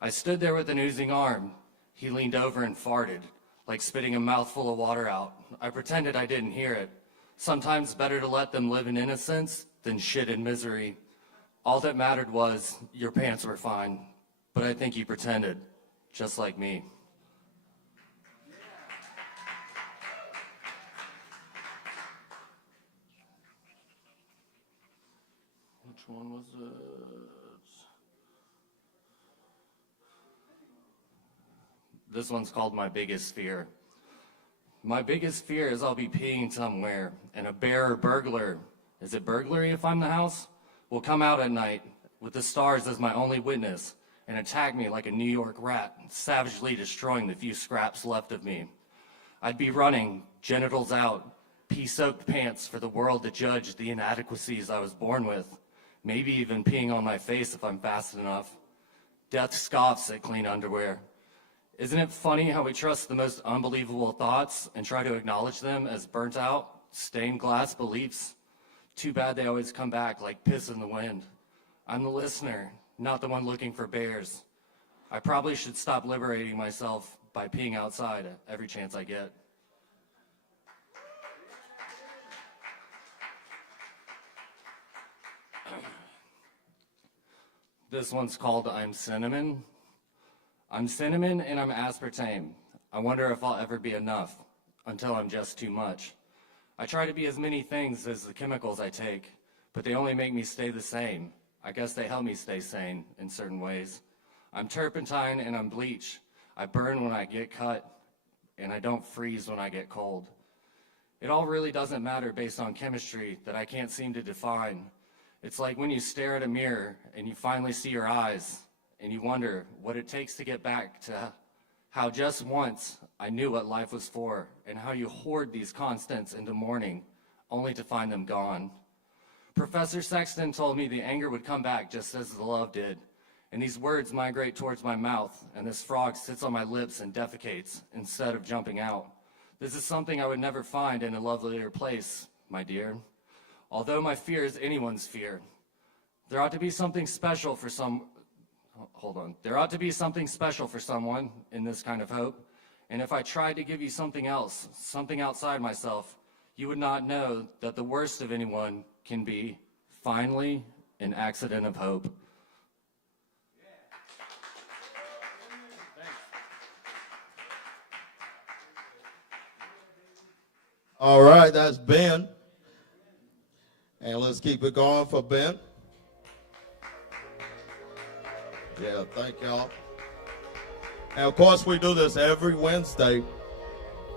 I stood there with an oozing arm. He leaned over and farted, like spitting a mouthful of water out. I pretended I didn't hear it. Sometimes better to let them live in innocence than shit in misery. All that mattered was your pants were fine, but I think you pretended, just like me. Which one was it? This one's called My Biggest Fear. My biggest fear is I'll be peeing somewhere, and a bear or burglar, is it burglary if I'm the house, will come out at night with the stars as my only witness and attack me like a New York rat, savagely destroying the few scraps left of me. I'd be running, genitals out, pee-soaked pants for the world to judge the inadequacies I was born with, maybe even peeing on my face if I'm fast enough. Death scoffs at clean underwear. Isn't it funny how we trust the most unbelievable thoughts and try to acknowledge them as burnt out, stained glass beliefs? Too bad they always come back like piss in the wind. I'm the listener, not the one looking for bears. I probably should stop liberating myself by peeing outside every chance I get. This one's called I'm Cinnamon. I'm cinnamon and I'm aspartame. I wonder if I'll ever be enough until I'm just too much. I try to be as many things as the chemicals I take, but they only make me stay the same. I guess they help me stay sane in certain ways. I'm turpentine and I'm bleach. I burn when I get cut, and I don't freeze when I get cold. It all really doesn't matter based on chemistry that I can't seem to define. It's like when you stare at a mirror and you finally see your eyes, and you wonder what it takes to get back to how just once I knew what life was for, and how you hoard these constants into morning only to find them gone. Professor Sexton told me the anger would come back just as the love did, and these words migrate towards my mouth, and this frog sits on my lips and defecates instead of jumping out. This is something I would never find in a lovelier place, my dear. Although my fear is anyone's fear, there ought to be something special for There ought to be something special for someone in this kind of hope. And if I tried to give you something else, something outside myself, you would not know that the worst of anyone can be, finally, an accident of hope. All right, that's Ben. And let's keep it going for Ben. Yeah, thank y'all. And of course, we do this every Wednesday.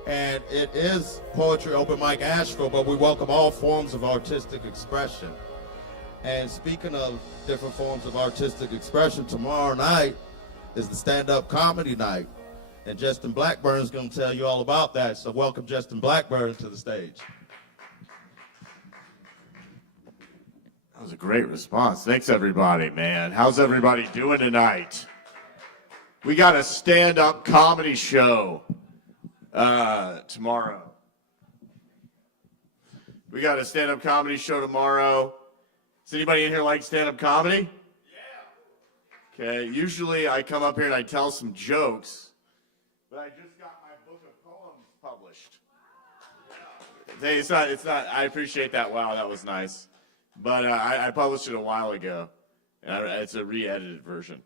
And it is Poetry Open Mic Asheville, but we welcome all forms of artistic expression. And speaking of different forms of artistic expression, tomorrow night is the stand-up comedy night. And Justin Blackburn is going to tell you all about that. So welcome Justin Blackburn to the stage. That was a great response. Thanks, everybody, man. How's everybody doing tonight? We got a stand-up comedy show tomorrow. We got a stand-up comedy show tomorrow. Does anybody in here like stand-up comedy? Yeah. Okay, usually I come up here and I tell some jokes, but I just got my book of poems published. It's not. I appreciate that. Wow, that was nice. But I published it a while ago, and it's a re-edited version.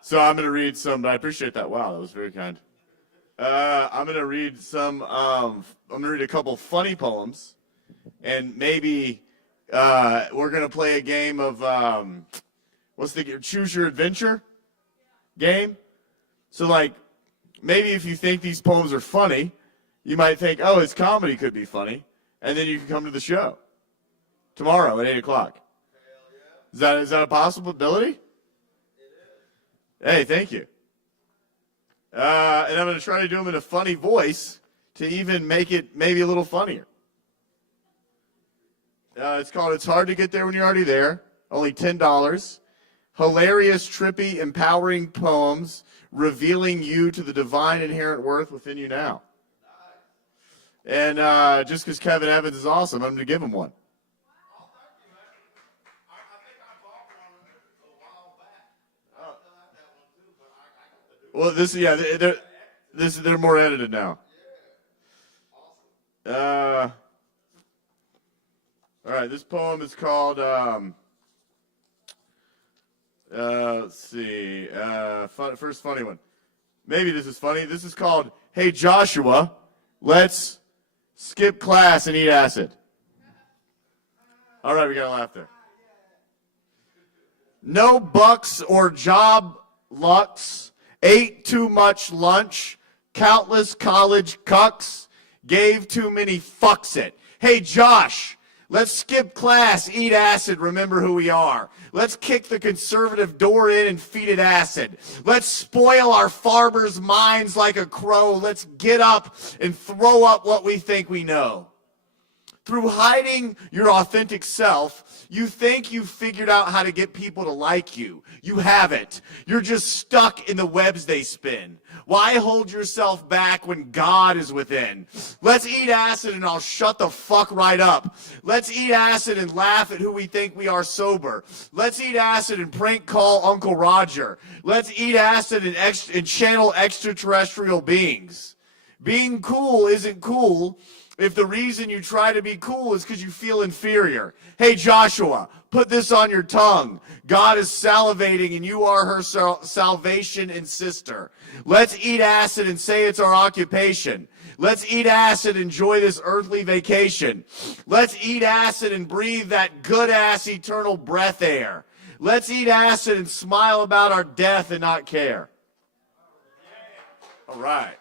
So I'm going to read some. But I appreciate that. Wow, that was very kind. I'm going to read some. I'm going to read a couple funny poems, and maybe we're going to play a game of what's the Choose Your Adventure game. So like, maybe if you think these poems are funny, you might think, oh, his comedy could be funny, and then you can come to the show tomorrow at 8 o'clock. Is that a possibility? Hey, thank you. And I'm going to try to do them in a funny voice to even make it maybe a little funnier. It's called It's Hard to Get There When You're Already There. Only $10. Hilarious, trippy, empowering poems revealing you to the divine inherent worth within you now. And just because Kevin Evans is awesome, I'm going to give him one. Well, they're more edited now. All right, this poem is called. Let's see. First funny one. Maybe this is funny. This is called "Hey Joshua, let's skip class and eat acid." All right, we got a laugh there. No bucks or job lucks. Ate too much lunch, countless college cucks, gave too many fucks it. Hey, Josh, let's skip class, eat acid, remember who we are. Let's kick the conservative door in and feed it acid. Let's spoil our farmers' minds like a crow. Let's get up and throw up what we think we know. Through hiding your authentic self, you think you've figured out how to get people to like you. You haven't. You're just stuck in the webs they spin. Why hold yourself back when God is within? Let's eat acid and I'll shut the fuck right up. Let's eat acid and laugh at who we think we are sober. Let's eat acid and prank call Uncle Roger. Let's eat acid and channel extraterrestrial beings. Being cool isn't cool if the reason you try to be cool is because you feel inferior. Hey, Joshua, put this on your tongue. God is salivating and you are her salvation and sister. Let's eat acid and say it's our occupation. Let's eat acid and enjoy this earthly vacation. Let's eat acid and breathe that good-ass eternal breath air. Let's eat acid and smile about our death and not care. All right.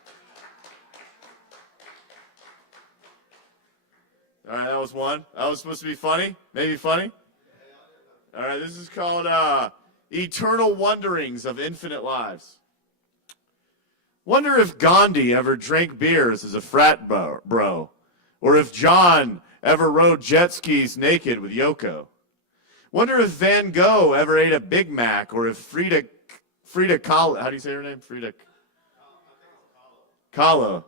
All right, that was one. That was supposed to be funny. Maybe funny. All right, this is called Eternal Wonderings of Infinite Lives. Wonder if Gandhi ever drank beers as a frat bro, or if John ever rode jet skis naked with Yoko. Wonder if Van Gogh ever ate a Big Mac, or if Frida Kahlo, how do you say her name? Frida Kahlo.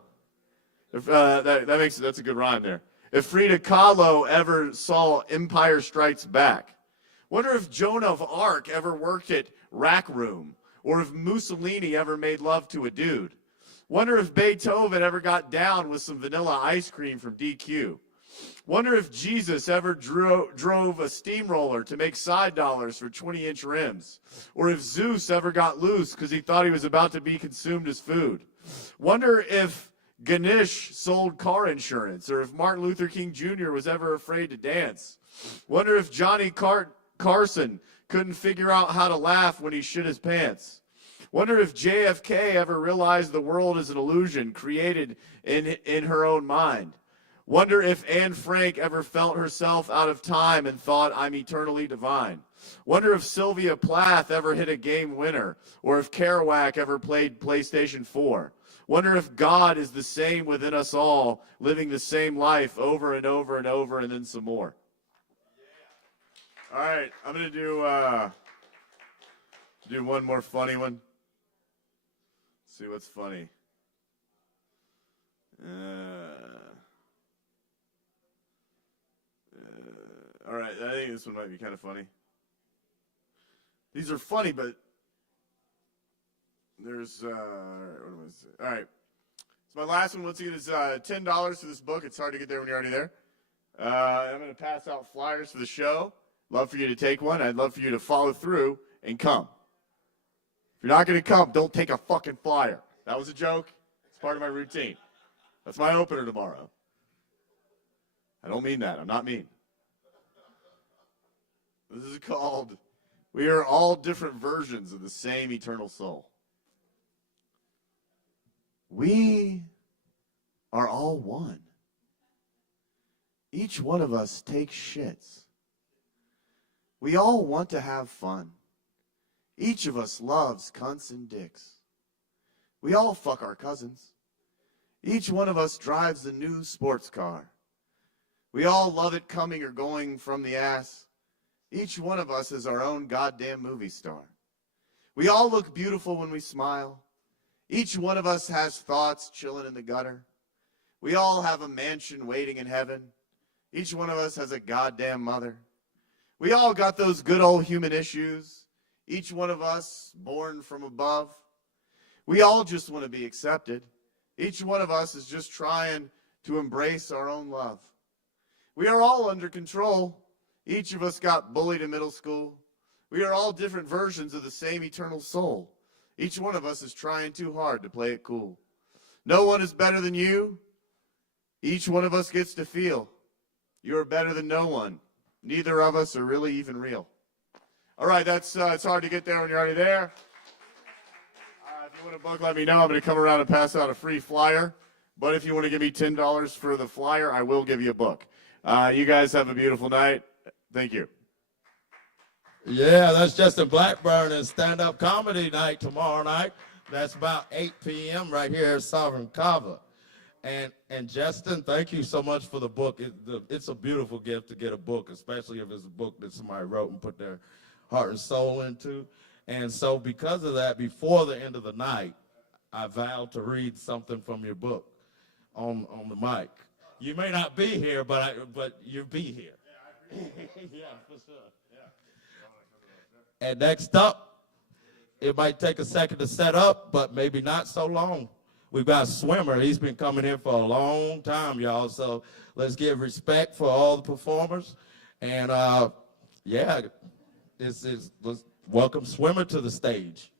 That's a good rhyme there. If Frida Kahlo ever saw Empire Strikes Back. Wonder if Joan of Arc ever worked at Rack Room, or if Mussolini ever made love to a dude. Wonder if Beethoven ever got down with some vanilla ice cream from DQ. Wonder if Jesus ever drove a steamroller to make side dollars for 20-inch rims, or if Zeus ever got loose because he thought he was about to be consumed as food. Wonder if Ganesh sold car insurance, or if Martin Luther King Jr. was ever afraid to dance. Wonder if Johnny Carson couldn't figure out how to laugh when he shit his pants. Wonder if JFK ever realized the world is an illusion created in her own mind. Wonder if Anne Frank ever felt herself out of time and thought, I'm eternally divine. Wonder if Sylvia Plath ever hit a game winner, or if Kerouac ever played PlayStation 4. Wonder if God is the same within us all, living the same life over and over and over, and then some more. All right, I'm going to do one more funny one. Let's see what's funny. All right, I think this one might be kind of funny. These are funny, but there's, what am I saying? All right. So my last one, once again, is $10 for this book. It's hard to get there when you're already there. I'm going to pass out flyers for the show. Love for you to take one. I'd love for you to follow through and come. If you're not going to come, don't take a fucking flyer. That was a joke. It's part of my routine. That's my opener tomorrow. I don't mean that. I'm not mean. This is called, we are all different versions of the same eternal soul. We are all one. Each one of us takes shits. We all want to have fun. Each of us loves cunts and dicks. We all fuck our cousins. Each one of us drives a new sports car. We all love it coming or going from the ass. Each one of us is our own goddamn movie star. We all look beautiful when we smile. Each one of us has thoughts chilling in the gutter. We all have a mansion waiting in heaven. Each one of us has a goddamn mother. We all got those good old human issues. Each one of us born from above. We all just want to be accepted. Each one of us is just trying to embrace our own love. We are all under control. Each of us got bullied in middle school. We are all different versions of the same eternal soul. Each one of us is trying too hard to play it cool. No one is better than you. Each one of us gets to feel you are better than no one. Neither of us are really even real. All right, it's hard to get there when you're already there. If you want a book, let me know. I'm going to come around and pass out a free flyer. But if you want to give me $10 for the flyer, I will give you a book. You guys have a beautiful night. Thank you. Yeah, that's Justin Blackburn and stand-up comedy night tomorrow night. That's about 8 p.m. right here at Sovereign Kava. And Justin, thank you so much for the book. It's a beautiful gift to get a book, especially if it's a book that somebody wrote and put their heart and soul into. And so because of that, before the end of the night, I vowed to read something from your book on the mic. You may not be here, but you'll be here. Yeah, for sure. And next up, it might take a second to set up, but maybe not so long. We've got a swimmer. He's been coming here for a long time, y'all. So let's give respect for all the performers. And yeah, let's welcome Swimmer to the stage.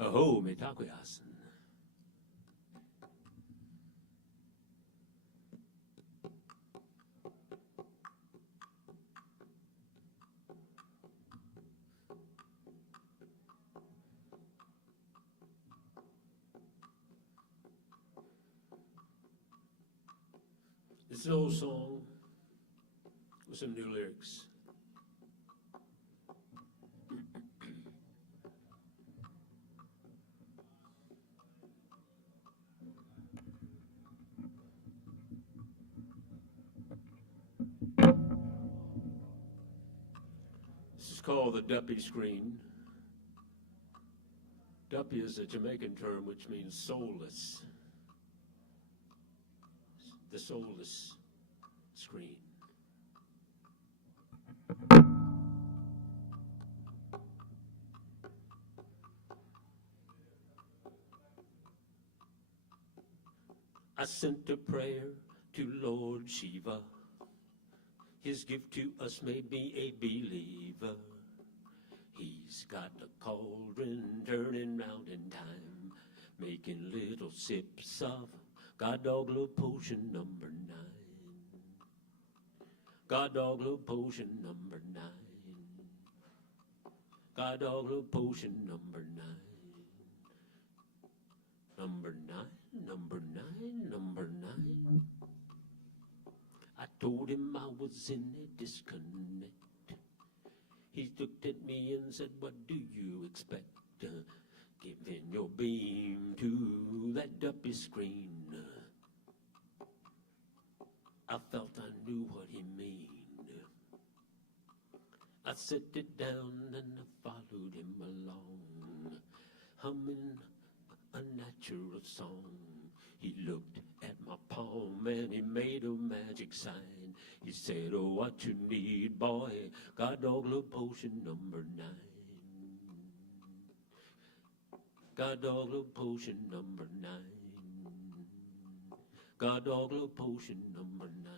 Aho, me takuyasen. This is an old song with some new lyrics. called the duppy screen. Duppy is a Jamaican term which means soulless. The soulless screen. I sent a prayer to Lord Shiva. His gift to us made me a believer. He's got a cauldron turning round in time, making little sips of God Dog Love Potion number 9. God Dog Love Potion number 9. God Dog Love Potion number 9. Number 9, number 9, number 9. I told him I was in a disconnect. He looked at me and said, what do you expect? Giving your beam to that duppy screen. I felt I knew what he meant. I set it down and I followed him along, humming a natural song. He looked at my palm and he made a magic sign. He said, oh, what you need, boy, God Dog Love Potion number 9. God Dog Love Potion number 9. God Dog Love Potion number 9.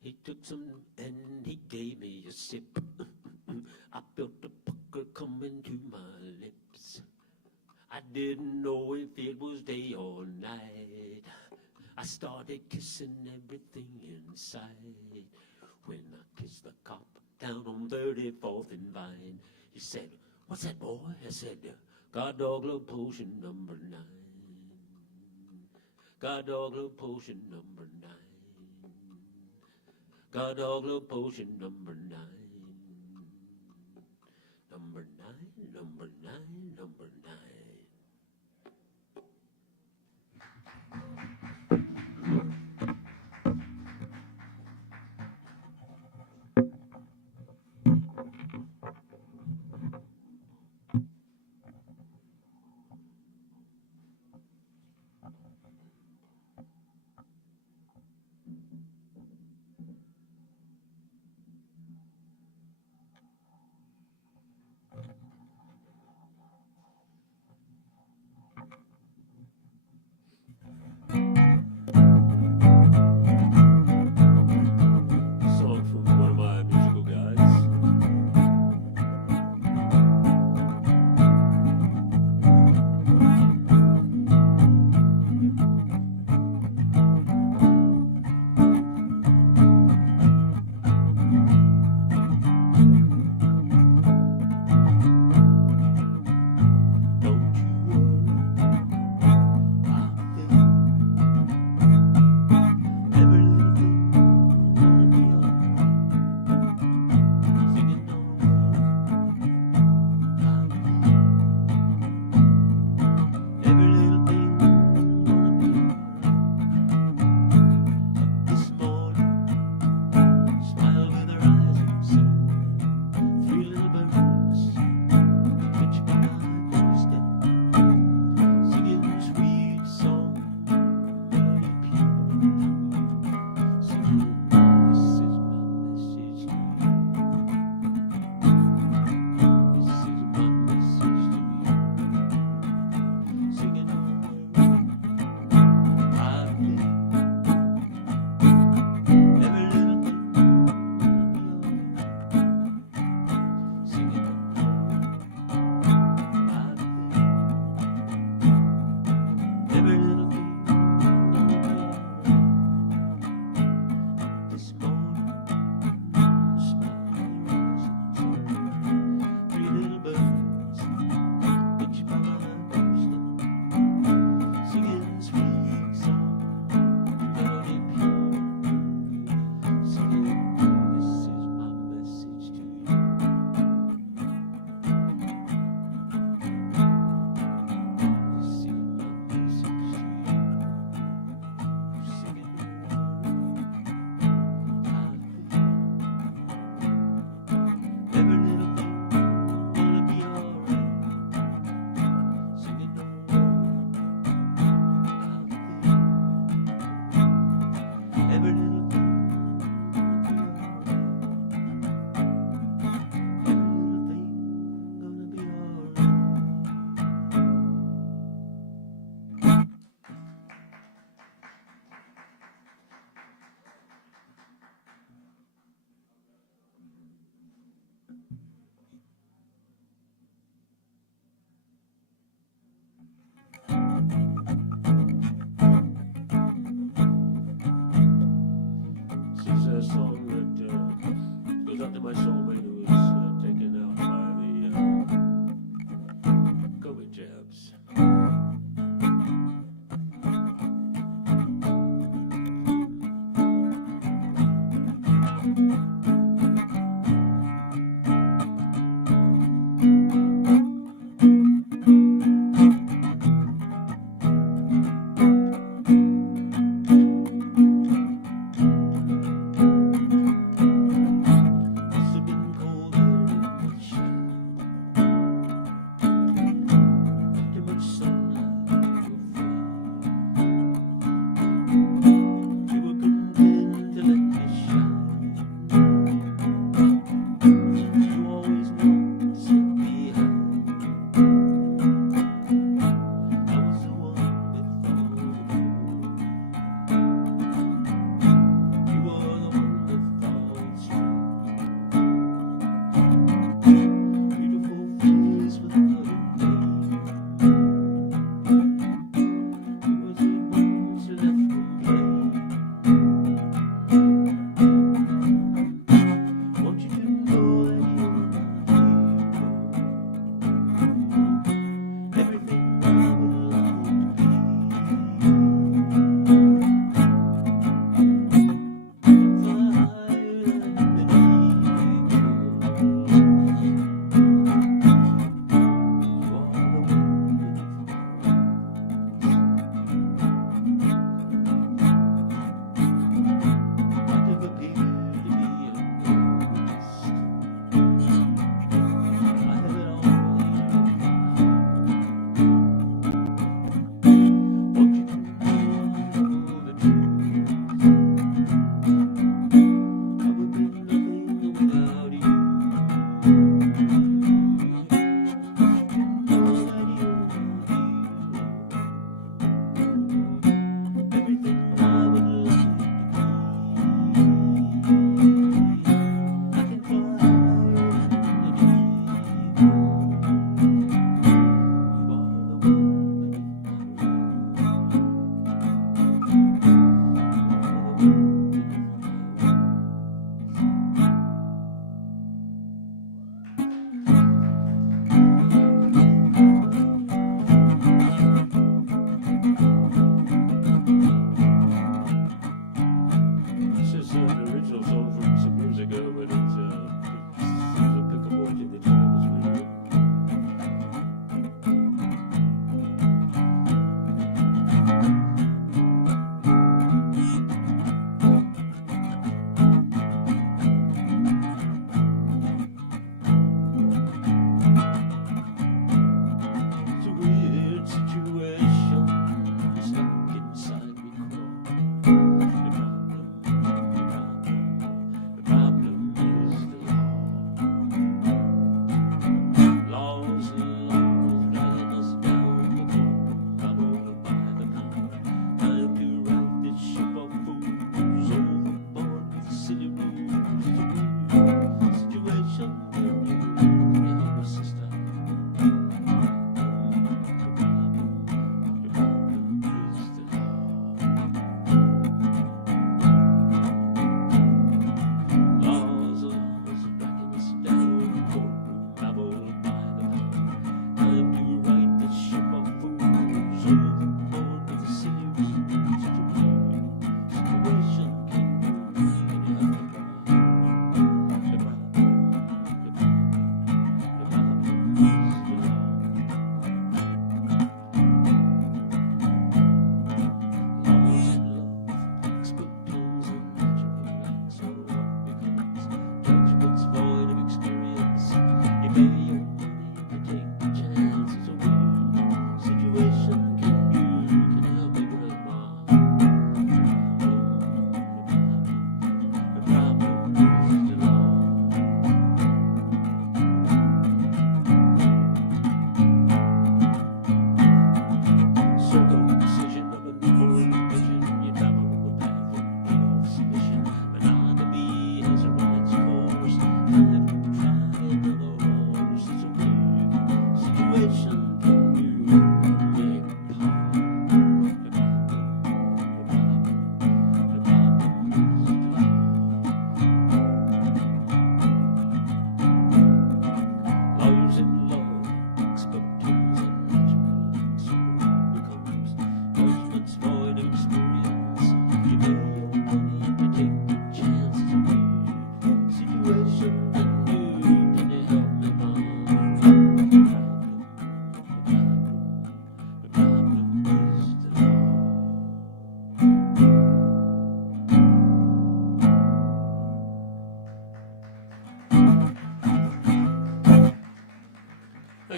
He took some and he gave me a sip. I felt a pucker coming to my lips. I didn't know if it was day or night. I started kissing everything inside. When I kissed the cop down on 34th and Vine, he said, what's that, boy? I said, God Dog Love Potion number 9. God Dog Love Potion number 9. God Dog Love Potion number 9. Number 9, number 9, number 9. a song that goes out to my soulmate who was taken out by the COVID jabs.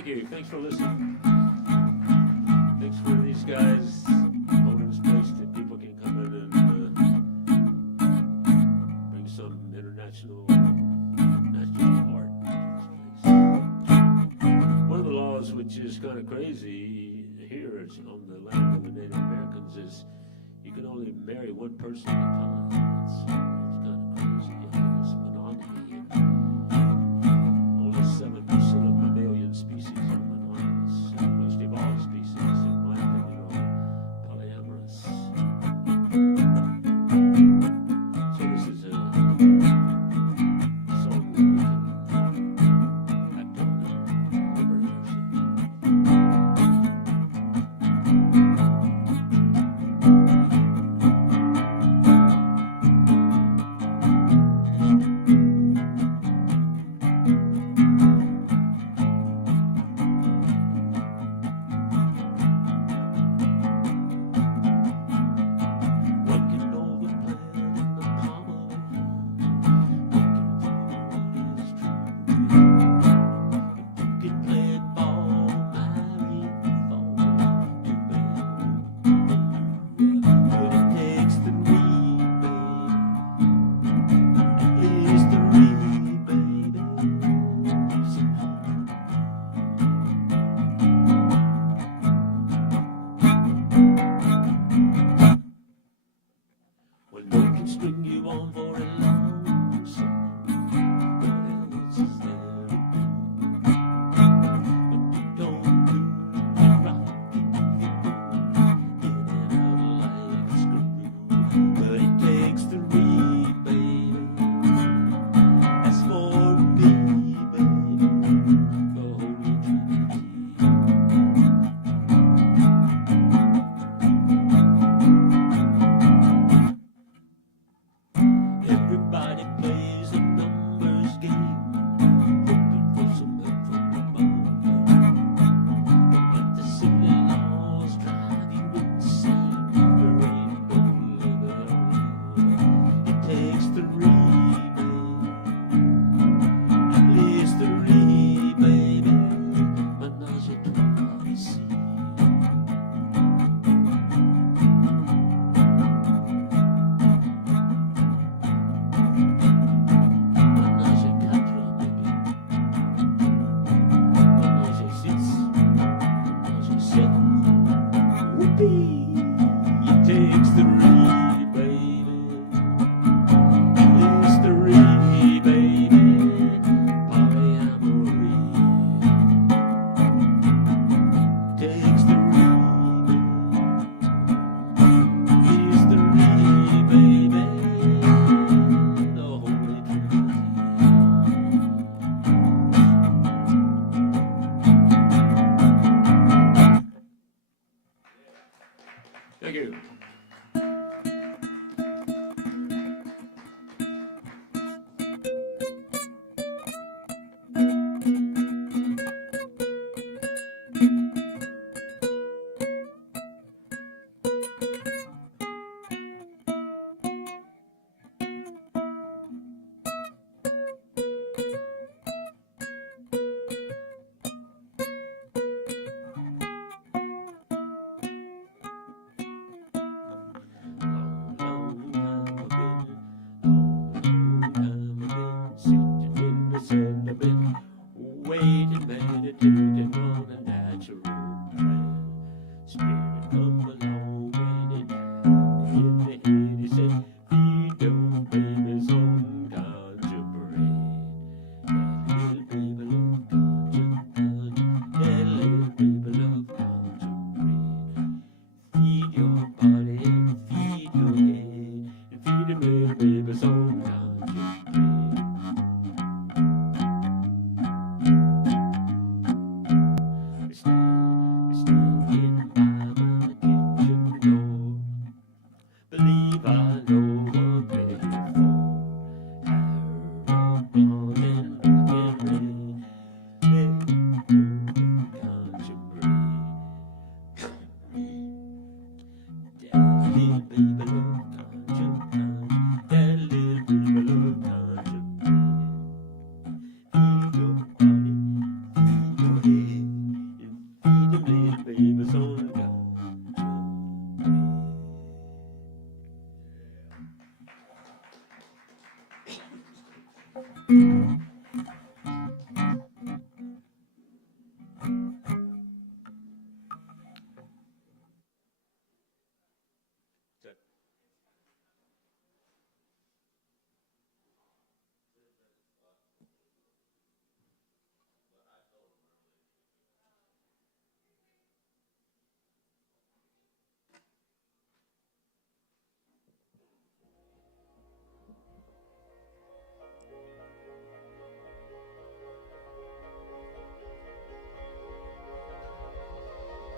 Thank you. Thanks for listening. Thanks for these guys holding this place that people can come in and bring some national art to this place. One of the laws which is kind of crazy here is on the land of the Native Americans is you can only marry one person at a time. It's kind of crazy. It's monogamy. Only 7% of mammalian species are monogamous. Most evolved species, in my opinion, are polyamorous. So this is a song that we can act on and liberate Working over plan in the palm of your hand, working through what is true. You can play ball, marry, fall to but it takes three, baby. At least three, baby. When no can string you on for a long song, what else is there to do? But you don't do it right, in and out like a screw. But it takes three, baby. That's for me, baby. The Holy Trinity. If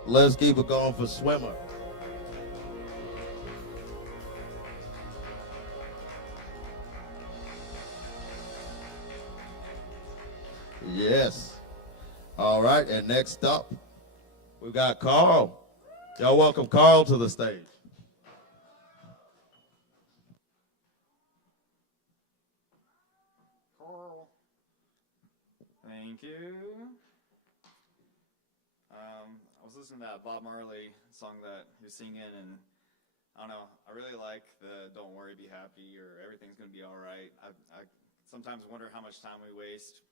Let's keep it going for Swimmer. Yes. All right, and next up, we got Carl. Y'all welcome Carl to the stage. Carl. Thank you. I was listening to that Bob Marley song that he was singing, and I don't know, I really like the "Don't worry, be happy" or "Everything's gonna be all right." I sometimes wonder how much time we waste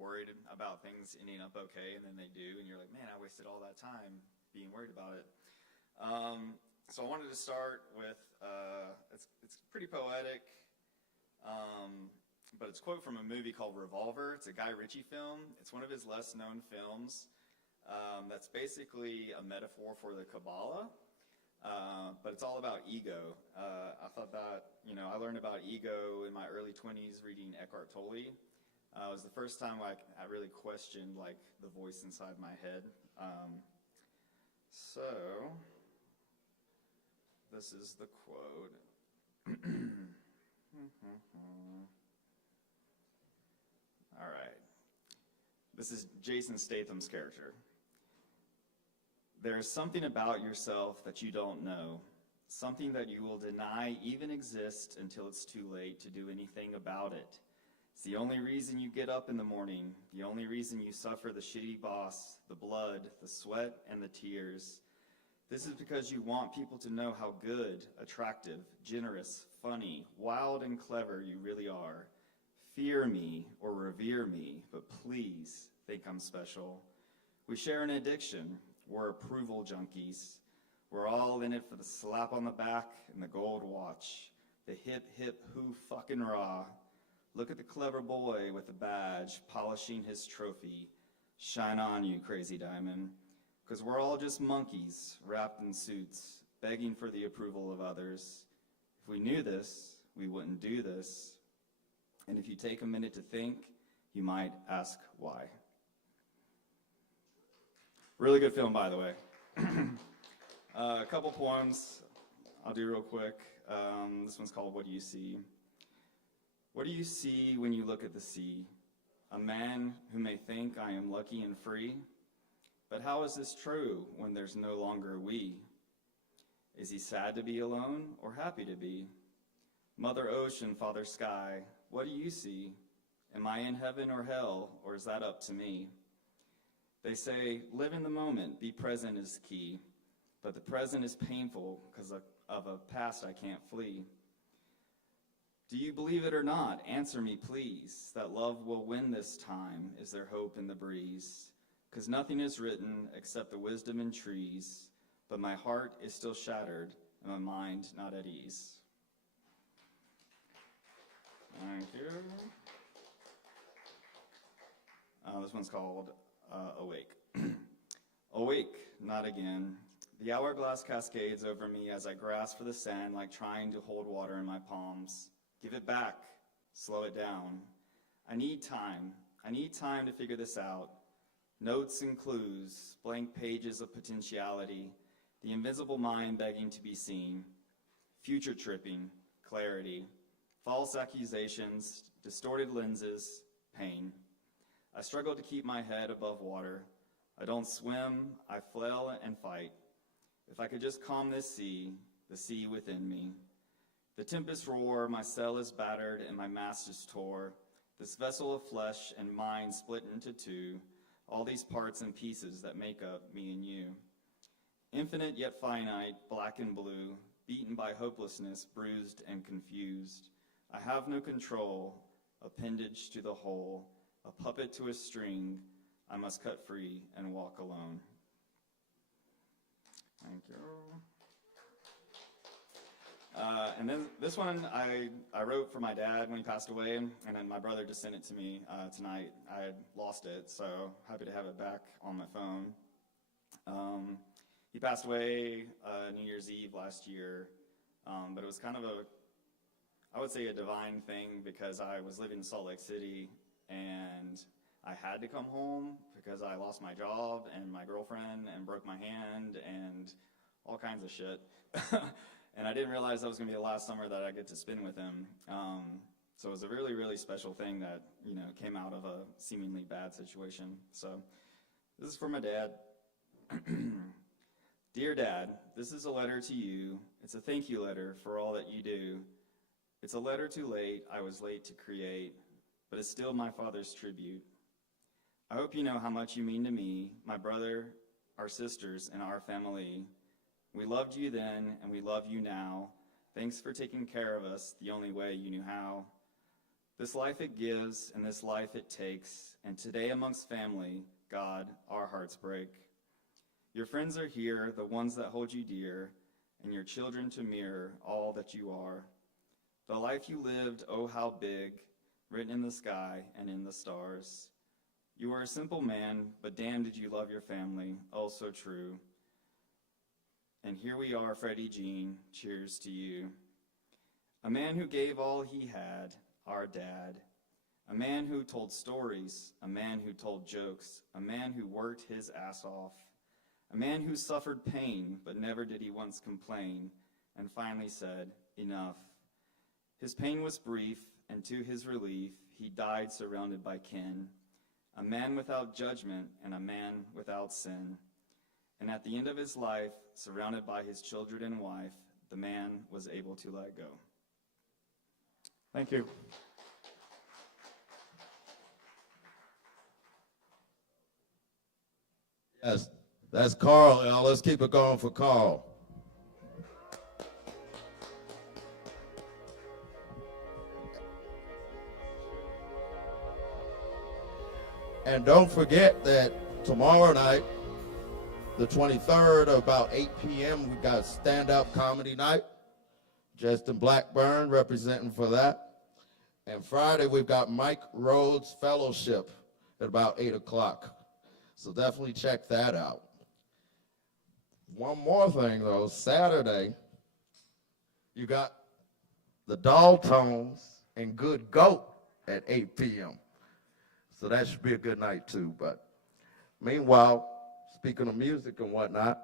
worried about things ending up okay, and then they do, and you're like, man, I wasted all that time being worried about it. So I wanted to start with, it's pretty poetic, but it's a quote from a movie called Revolver. It's a Guy Ritchie film. It's one of his less known films. That's basically a metaphor for the Kabbalah, but it's all about ego. I thought that, I learned about ego in my early 20s reading Eckhart Tolle. It was the first time I really questioned the voice inside my head. So this is the quote. All right. This is Jason Statham's character. There is something about yourself that you don't know, something that you will deny even exists until it's too late to do anything about it. It's the only reason you get up in the morning, the only reason you suffer the shitty boss, the blood, the sweat, and the tears. This is because you want people to know how good, attractive, generous, funny, wild, and clever you really are. Fear me or revere me, but please think I'm special. We share an addiction. We're approval junkies. We're all in it for the slap on the back and the gold watch. The hip, hip, who fucking raw. Look at the clever boy with the badge, polishing his trophy. Shine on, you crazy diamond. Because we're all just monkeys, wrapped in suits, begging for the approval of others. If we knew this, we wouldn't do this. And if you take a minute to think, you might ask why. Really good film, by the way. A couple poems I'll do real quick. This one's called What Do You See? What do you see when you look at the sea? A man who may think I am lucky and free? But how is this true when there's no longer we? Is he sad to be alone or happy to be? Mother ocean, Father sky, what do you see? Am I in heaven or hell, or is that up to me? They say, live in the moment, be present is key. But the present is painful because of a past I can't flee. Do you believe it or not? Answer me, please, that love will win this time. Is there hope in the breeze? Because nothing is written except the wisdom in trees, but my heart is still shattered and my mind not at ease. Thank you. This one's called Awake. Awake, not again. The hourglass cascades over me as I grasp for the sand like trying to hold water in my palms. Give it back. Slow it down. I need time. I need time to figure this out. Notes and clues, blank pages of potentiality, the invisible mind begging to be seen. Future tripping, clarity, false accusations, distorted lenses, pain. I struggle to keep my head above water. I don't swim, I flail and fight. If I could just calm this sea, the sea within me. The tempest roar, my sail is battered and my mast is tore. This vessel of flesh and mind split into two, all these parts and pieces that make up me and you. Infinite yet finite, black and blue, beaten by hopelessness, bruised and confused. I have no control, appendage to the whole, a puppet to a string, I must cut free and walk alone. Thank you. And then this one I wrote for my dad when he passed away, and then my brother just sent it to me tonight. I had lost it, so happy to have it back on my phone. He passed away New Year's Eve last year, but it was kind of I would say a divine thing, because I was living in Salt Lake City and I had to come home because I lost my job and my girlfriend and broke my hand and all kinds of shit. And I didn't realize that was going to be the last summer that I get to spend with him. So it was a really, really special thing that, came out of a seemingly bad situation. So this is for my dad. Dear Dad, this is a letter to you. It's a thank you letter for all that you do. It's a letter too late. I was late to create, but it's still my father's tribute. I hope you know how much you mean to me, my brother, our sisters, and our family. We loved you then, and we love you now. Thanks for taking care of us the only way you knew how. This life it gives, and this life it takes, and today amongst family, God, our hearts break. Your friends are here, the ones that hold you dear, and your children to mirror all that you are. The life you lived, oh how big, written in the sky and in the stars. You were a simple man, but damn did you love your family, oh so true. And here we are, Freddie Jean, cheers to you. A man who gave all he had, our dad. A man who told stories, a man who told jokes, a man who worked his ass off. A man who suffered pain, but never did he once complain, and finally said, enough. His pain was brief, and to his relief, he died surrounded by kin. A man without judgment, and a man without sin. And at the end of his life, surrounded by his children and wife, the man was able to let go. Thank you. Yes, that's Carl, y'all. Let's keep it going for Carl. And don't forget that tomorrow night, the 23rd, about 8 p.m., we got stand-up comedy night. Justin Blackburn representing for that. And Friday, we've got Mike Rhodes Fellowship at about 8 o'clock. So definitely check that out. One more thing, though. Saturday, you got the Daltons and Good Goat at 8 p.m. So that should be a good night, too. But meanwhile, speaking of music and whatnot,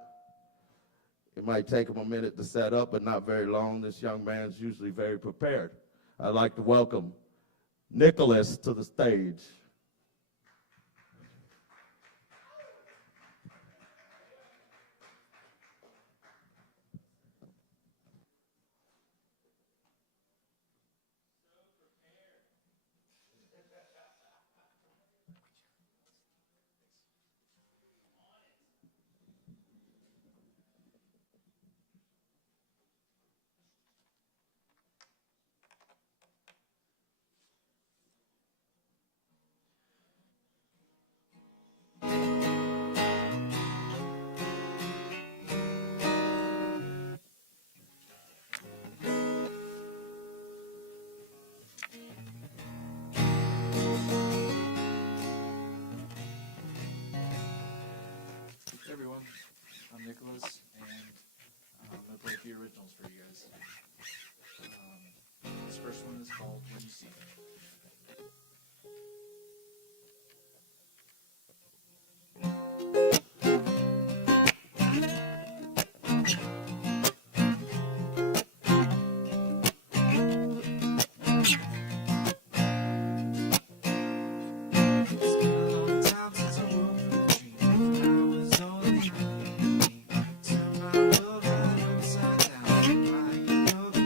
it might take him a minute to set up, but not very long. This young man's usually very prepared. I'd like to welcome Nicholas to the stage. Hey everyone, I'm Nicholas, and I'm going to play a few originals for you guys. This first one is called When You See Me. Upside down, like another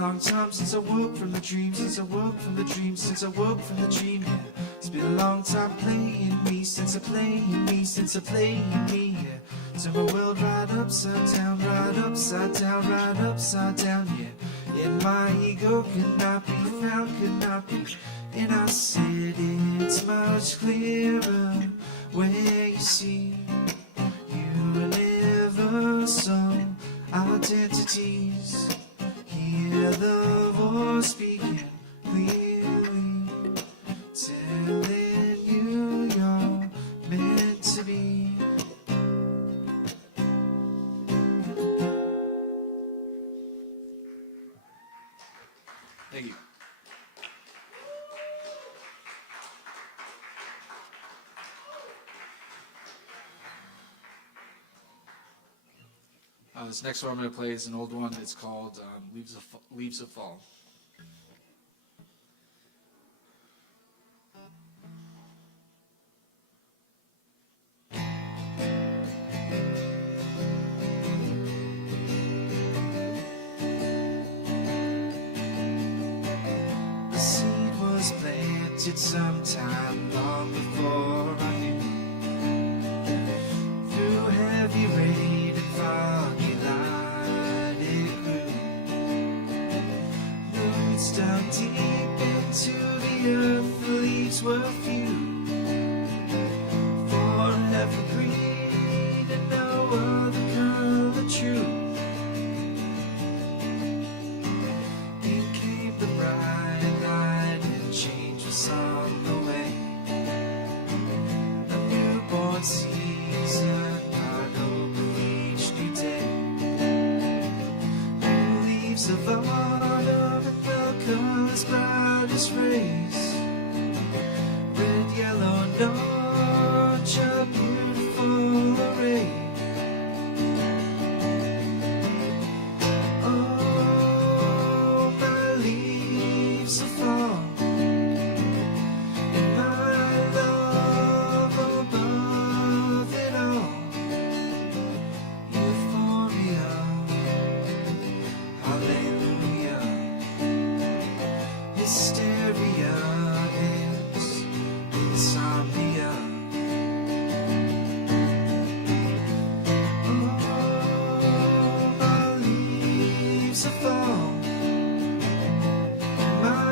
long time since I woke from the dream, since I woke from the dream, since I woke from the dream, yeah. It's been a long time playing me, since I playing me, since I playing me, yeah. Turn my world right upside down, right upside down, right upside down, yeah. Yet my ego could not be found, could not be. And I said it's much clearer where you see you never saw identities. Hear the voice speaking clearly, telling you you're meant to be. Thank you. This next one I'm going to play is an old one. It's called Leaves of Fall. The seed was planted sometime long before I knew. Through heavy rain and foggy light it grew. Roots down deep into the earth, the leaves were few. Forever green and no other color true. In came the bright light and change was on the way. A newborn season, God opened each new day. New leaves of autumn and the colors brightest rays. Red, yellow, and orange, a beautiful array. Oh, my leaves of fall, and my love above it all. Euphoria, hallelujah. Hysteria is insomnia. Oh, my leaves of fall. My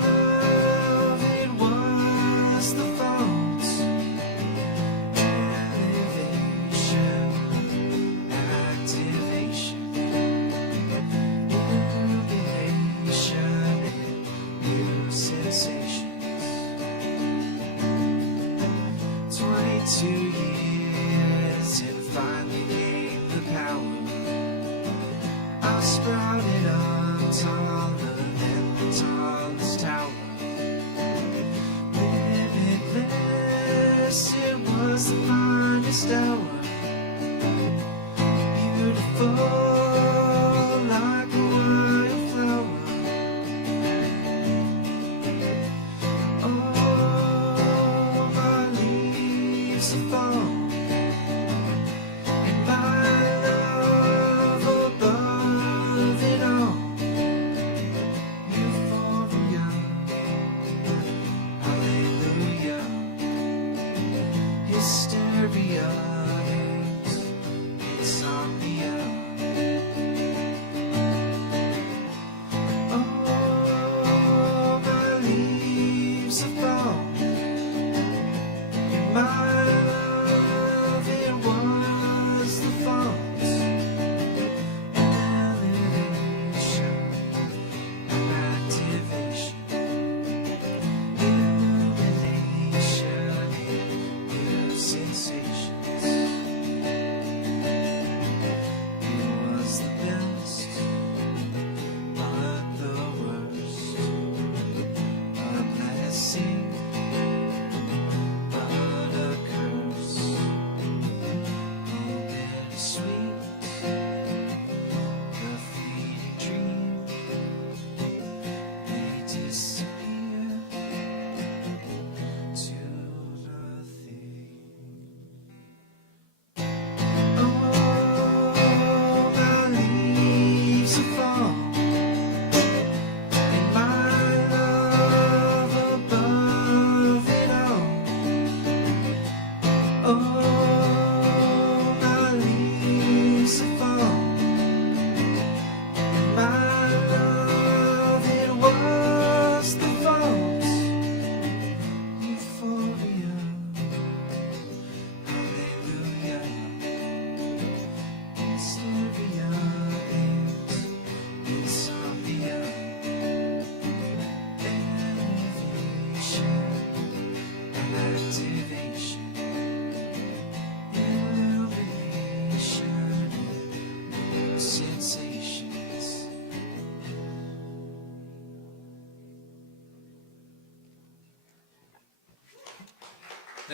love, it was the fault. Elevation, activation, illumination, and new sensations. 22 years and finally gained the power. I sprouted up taller than the tallest tower. Limitless, it was the finest hour. Beautiful like a wildflower. Oh, my leaves of fall.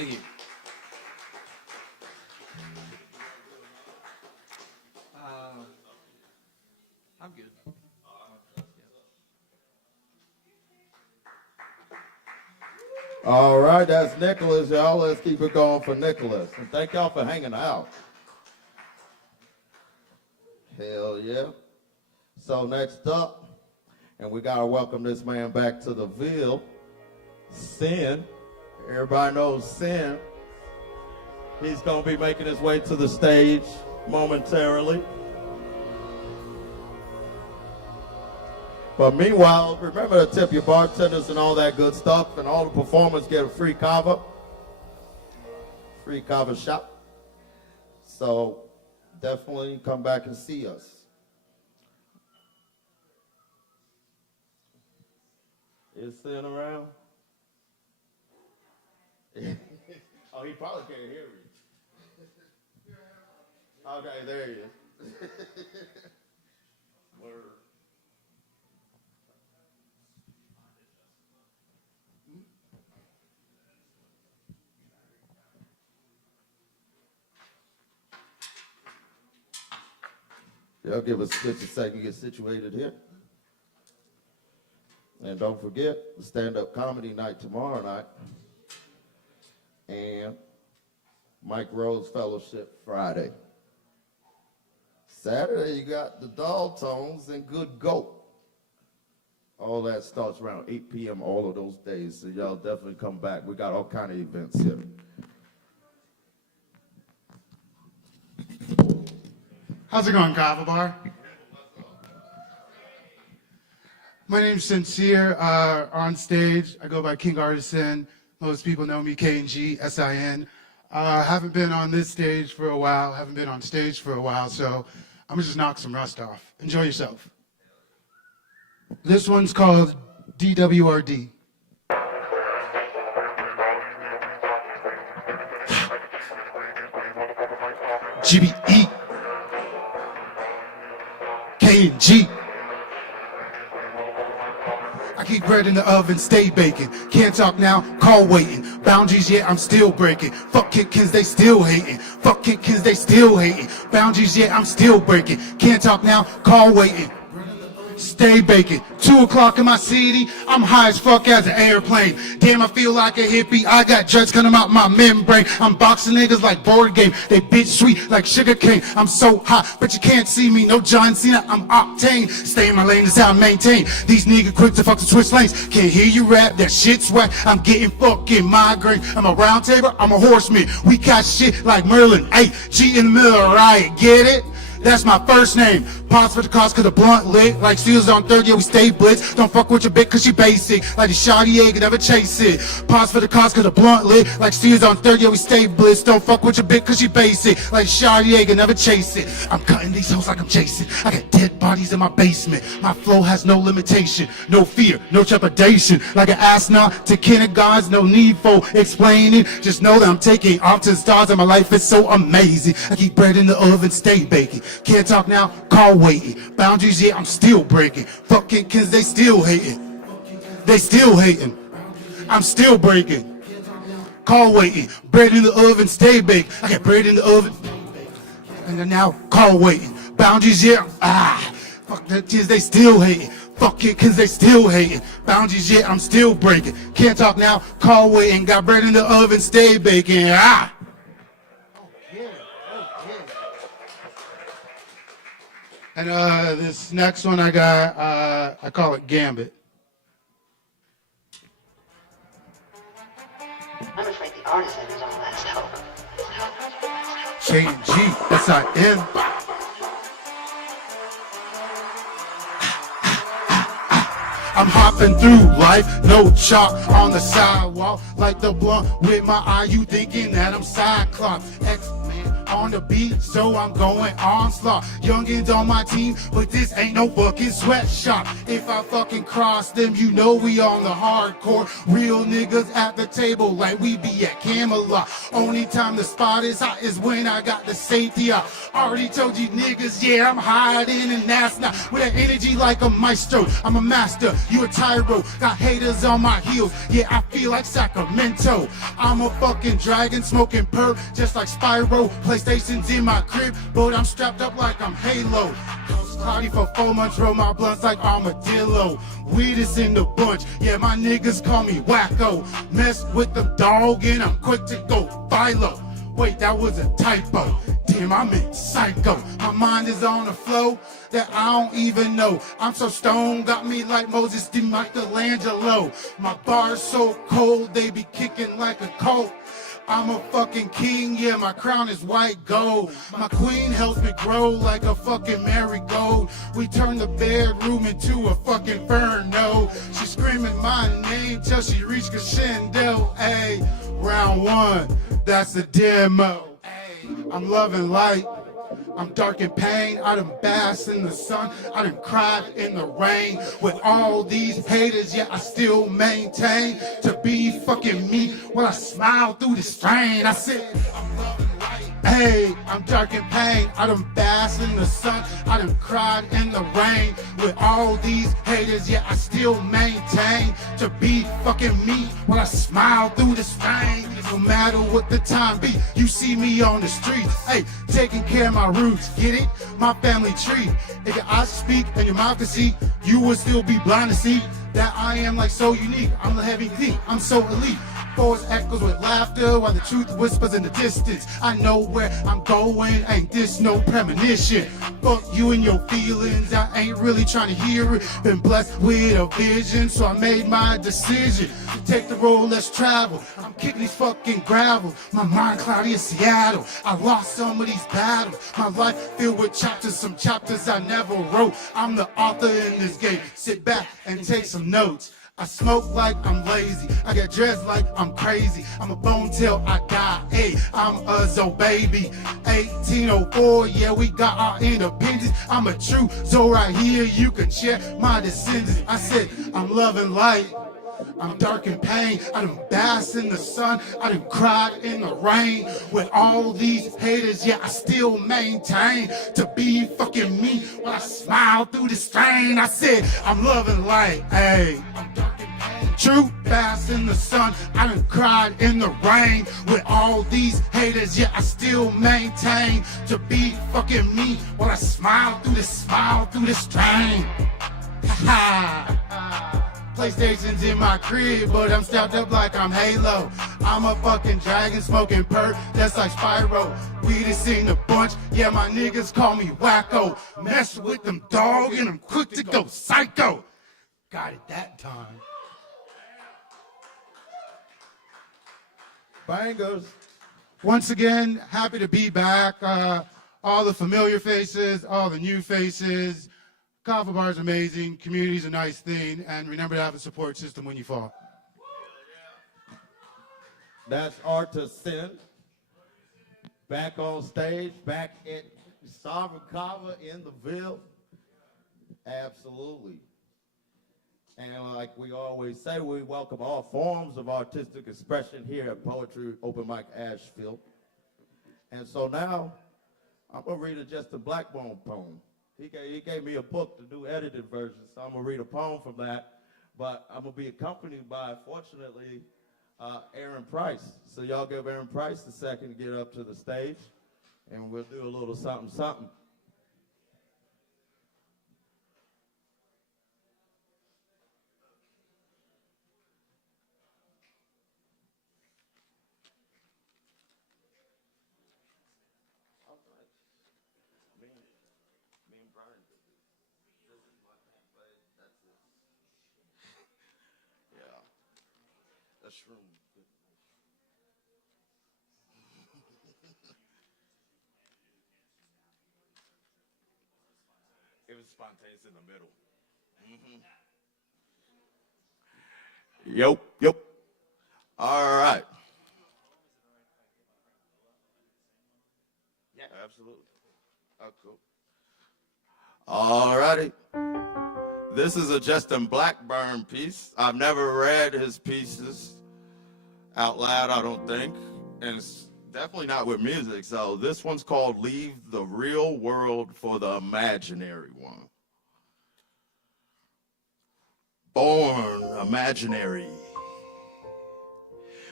Thank you. I'm good. All right, that's Nicholas, y'all. Let's keep it going for Nicholas. And thank y'all for hanging out. Hell yeah. So next up, and we gotta welcome this man back to the Ville, Sin. Everybody knows Sin. He's gonna be making his way to the stage momentarily. But meanwhile, remember to tip your bartenders and all that good stuff, and all the performers get a free kava shot. So definitely come back and see us. Is Sin around? Oh, he probably can't hear me. Okay, there he is. Word. Y'all give us just a second to get situated here. And don't forget, the stand-up comedy night tomorrow night. And Mike Rose Fellowship Friday. Saturday, you got the Doll Tones and Good Goat. All that starts around 8 p.m. all of those days, so y'all definitely come back. We got all kind of events here. How's it going, Kava Bar? My name's Sincere. On stage, I go by King Artisan. Most people know me, K&G, S-I-N. Haven't been on this stage for a while, haven't been on stage for a while, so I'm gonna just knock some rust off. Enjoy yourself. This one's called DWRD. GBE. K&G. I keep bread in the oven, stay baking. Can't talk now, call waiting. Boundaries, yeah, I'm still breaking. Fuck kids, they still hating. Fuck kids, they still hating. Boundaries, yeah, I'm still breaking. Can't talk now, call waiting. Stay baking. 2 o'clock in my city, I'm high as fuck as an airplane. Damn, I feel like a hippie. I got jets coming out my membrane. I'm boxing niggas like board game. They bitch sweet like sugar cane. I'm so hot, but you can't see me. No John Cena, I'm octane. Stay in my lane, that's how I maintain. These niggas quick to fuck to switch lanes. Can't hear you rap, that shit's whack. I'm getting fucking migraine. I'm a round table, I'm a horseman. We got shit like Merlin. Hey, G in the middle of a riot, get it? That's my first name. Pause for the cause cause the blunt lit. Like Steelers on third, yeah, we stay blitz. Don't fuck with your bitch cause she basic. Like the shawty egg, never chase it. Pause for the cause cause the blunt lit. Like Steelers on third, yeah, we stay blitz. Don't fuck with your bitch cause she basic. Like the shawty egg, never chase it. I'm cutting these hoes like I'm chasing. I got dead bodies in my basement. My flow has no limitation. No fear, no trepidation. Like an astronaut to kindergartens, no need for explaining. Just know that I'm taking off to the stars and my life is so amazing. I keep bread in the oven, stay baking. Can't talk now, call waiting. Boundaries, yeah, I'm still breaking. Fucking kids, they still hating. They still hating. I'm still breaking. Call waiting. Bread in the oven, stay baked. I got bread in the oven. And then now, call waiting. Boundaries, yeah, fuck that kids, they still hating. Fucking kids, they still hating. Boundaries, yeah, I'm still breaking. Can't talk now, call waiting. Got bread in the oven, stay baking. And this next one I got, I call it Gambit. I'm afraid the artisan is our last hope. K&G, S-I-N. I'm hopping through life, no chalk on the sidewalk. Like the blunt with my eye, you thinking that I'm Cyclops. X-Man, on the beat, so I'm going onslaught. Youngins on my team, but this ain't no fucking sweatshop. If I fucking cross them, you know we on the hardcore. Real niggas at the table like we be at Camelot. Only time the spot is hot is when I got the safety out. Already told you niggas, yeah, I'm hiding and that's not. With that energy like a maestro, I'm a master, you a tyro. Got haters on my heels, yeah, I feel like Sacramento. I'm a fucking dragon, smoking perp, just like Spyro. PlayStation's in my crib, but I'm strapped up like I'm Halo. Cloudy for 4 months, roll my blunts like armadillo. Weed is in the bunch, yeah, my niggas call me wacko. Mess with the dog and I'm quick to go philo. Wait, that was a typo. Damn, I meant psycho. My mind is on a flow that I don't even know. I'm so stoned, got me like Moses to Michelangelo. My bars so cold, they be kicking like a colt. I'm a fucking king, yeah, my crown is white gold. My queen helps me grow like a fucking marigold. We turn the bedroom into a fucking inferno. She screaming my name till she reach crescendo. Ayy, round one, that's the demo. Ayy, I'm loving light. I'm dark in pain, I done basked in the sun, I done cried in the rain. With all these haters, yeah, I still maintain to be fucking me when I smile through the strain. I said, I'm loving light. Hey, I'm dark in pain, I done basked in the sun, I done cried in the rain. With all these haters, yeah, I still maintain to be fucking me when I smile through the strain. No matter what the time be, you see me on the streets, hey, taking care of my roots, get it? My family tree. If your eyes speak and your mouth can see, you will still be blind to see that I am like so unique. I'm the heavy thief, I'm so elite. Force echoes with laughter while the truth whispers in the distance. I know where I'm going, ain't this no premonition. Fuck you and your feelings, I ain't really trying to hear it. Been blessed with a vision, so I made my decision to take the road, let's travel. I'm kicking these fucking gravel, my mind cloudy as Seattle. I lost some of these battles, my life filled with chapters, some chapters I never wrote. I'm the author in this game, sit back and take some notes. I smoke like I'm lazy, I get dressed like I'm crazy. I'm a bone till I die, hey, I'm a Zo baby. 1804, yeah, we got our independence. I'm a true Zo right here, you can check my descendants. I said, I'm loving light, I'm dark in pain. I done basked in the sun, I done cried in the rain. With all these haters, yeah, I still maintain to be fucking me when I smile through the strain. I said, I'm loving light, hey, I'm dark in pain. True, bask in the sun, I done cried in the rain. With all these haters, yeah, I still maintain to be fucking me when I smile through the strain. Ha ha. PlayStation's in my crib, but I'm strapped up like I'm Halo. I'm a fucking dragon smoking perp, that's like Spyro. We just in the bunch, yeah, my niggas call me wacko. Mess with them dog and I'm quick to go psycho. Got it that time. Bangers. Once again, happy to be back. All the familiar faces, all the new faces. Kava bar is amazing, community's a nice thing, and remember to have a support system when you fall. That's Artisan. Back on stage, back at Sovereign Kava in the Ville. Absolutely. And like we always say, we welcome all forms of artistic expression here at Poetry Open Mic Asheville. And so now, I'm gonna read a Just a Blackbone poem. He gave me a book to do edited version, so I'm gonna read a poem from that. But I'm gonna be accompanied by, fortunately, Aaron Price. So y'all give Aaron Price a second to get up to the stage, and we'll do a little something, something. Shroom. It was spontaneous in the middle. Yep. All right. Absolutely. Oh, cool. All righty. This is a Justin Blackburn piece. I've never read his pieces out loud, I don't think, and it's definitely not with music. So this one's called Leave the Real World for the Imaginary One. Born imaginary.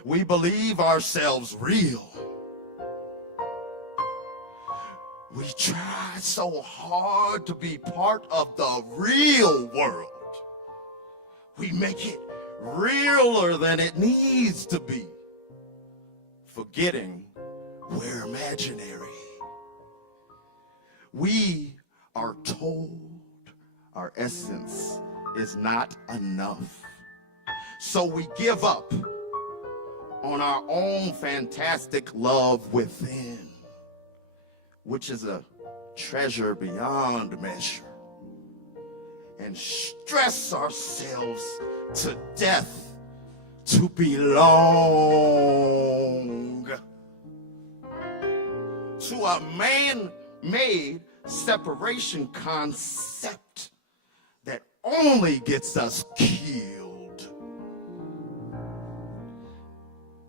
We believe ourselves real. We try so hard to be part of the real world. We make it realer than it needs to be, forgetting we're imaginary. We are told our essence is not enough, so we give up on our own fantastic love within, which is a treasure beyond measure, and stress ourselves to death to belong to a man-made separation concept that only gets us killed.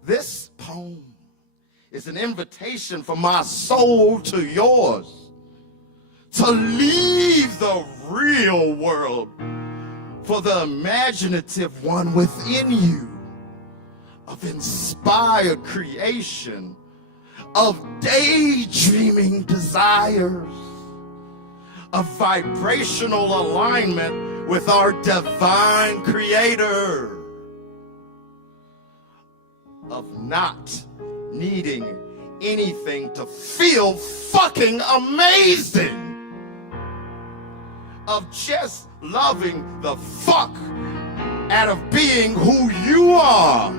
This poem is an invitation from my soul to yours to leave the real world for the imaginative one within you, of inspired creation, of daydreaming desires, of vibrational alignment with our divine creator, of not needing anything to feel fucking amazing, of just loving the fuck out of being who you are.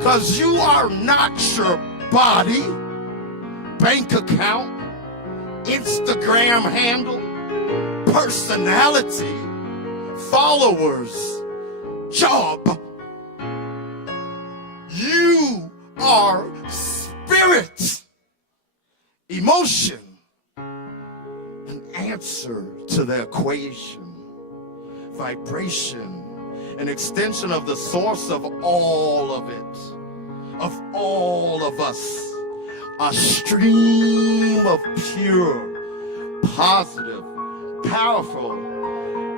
'Cause you are not your body, bank account, Instagram handle, personality, followers, job. You are spirit, emotion, an answer to the equation, vibration, an extension of the source of all of it, of all of us, a stream of pure, positive, powerful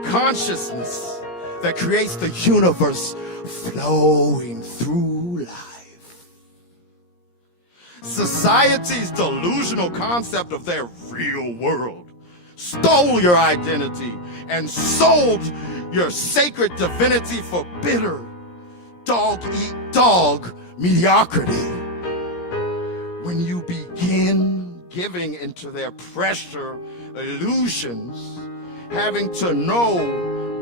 consciousness that creates the universe flowing through life. Society's delusional concept of their real world stole your identity and sold your sacred divinity for bitter, dog-eat-dog mediocrity. When you begin giving into their pressure illusions, having to know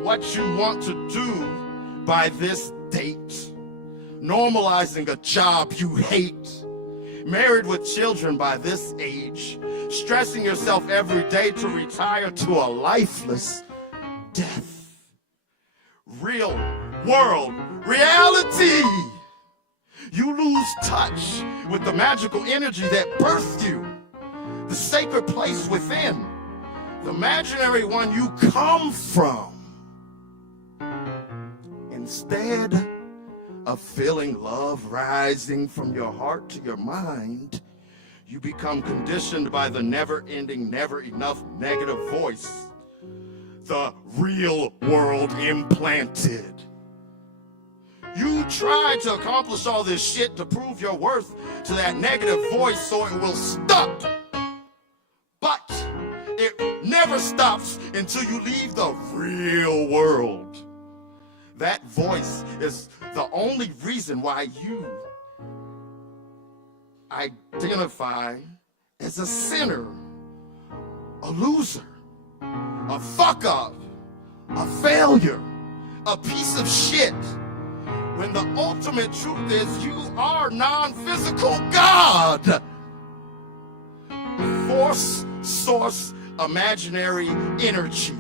what you want to do by this date, normalizing a job you hate, married with children by this age, stressing yourself every day to retire to a lifeless death. Real world reality. You lose touch with the magical energy that birthed you, the sacred place within, the imaginary one you come from. Instead of feeling love rising from your heart to your mind, you become conditioned by the never-ending, never-enough negative voice, the real world implanted. You try to accomplish all this shit to prove your worth to that negative voice so it will stop. But it never stops until you leave the real world. That voice is the only reason why you identify as a sinner, a loser, a fuck up, a failure, a piece of shit. When the ultimate truth is you are non-physical God. Force, source, imaginary energy.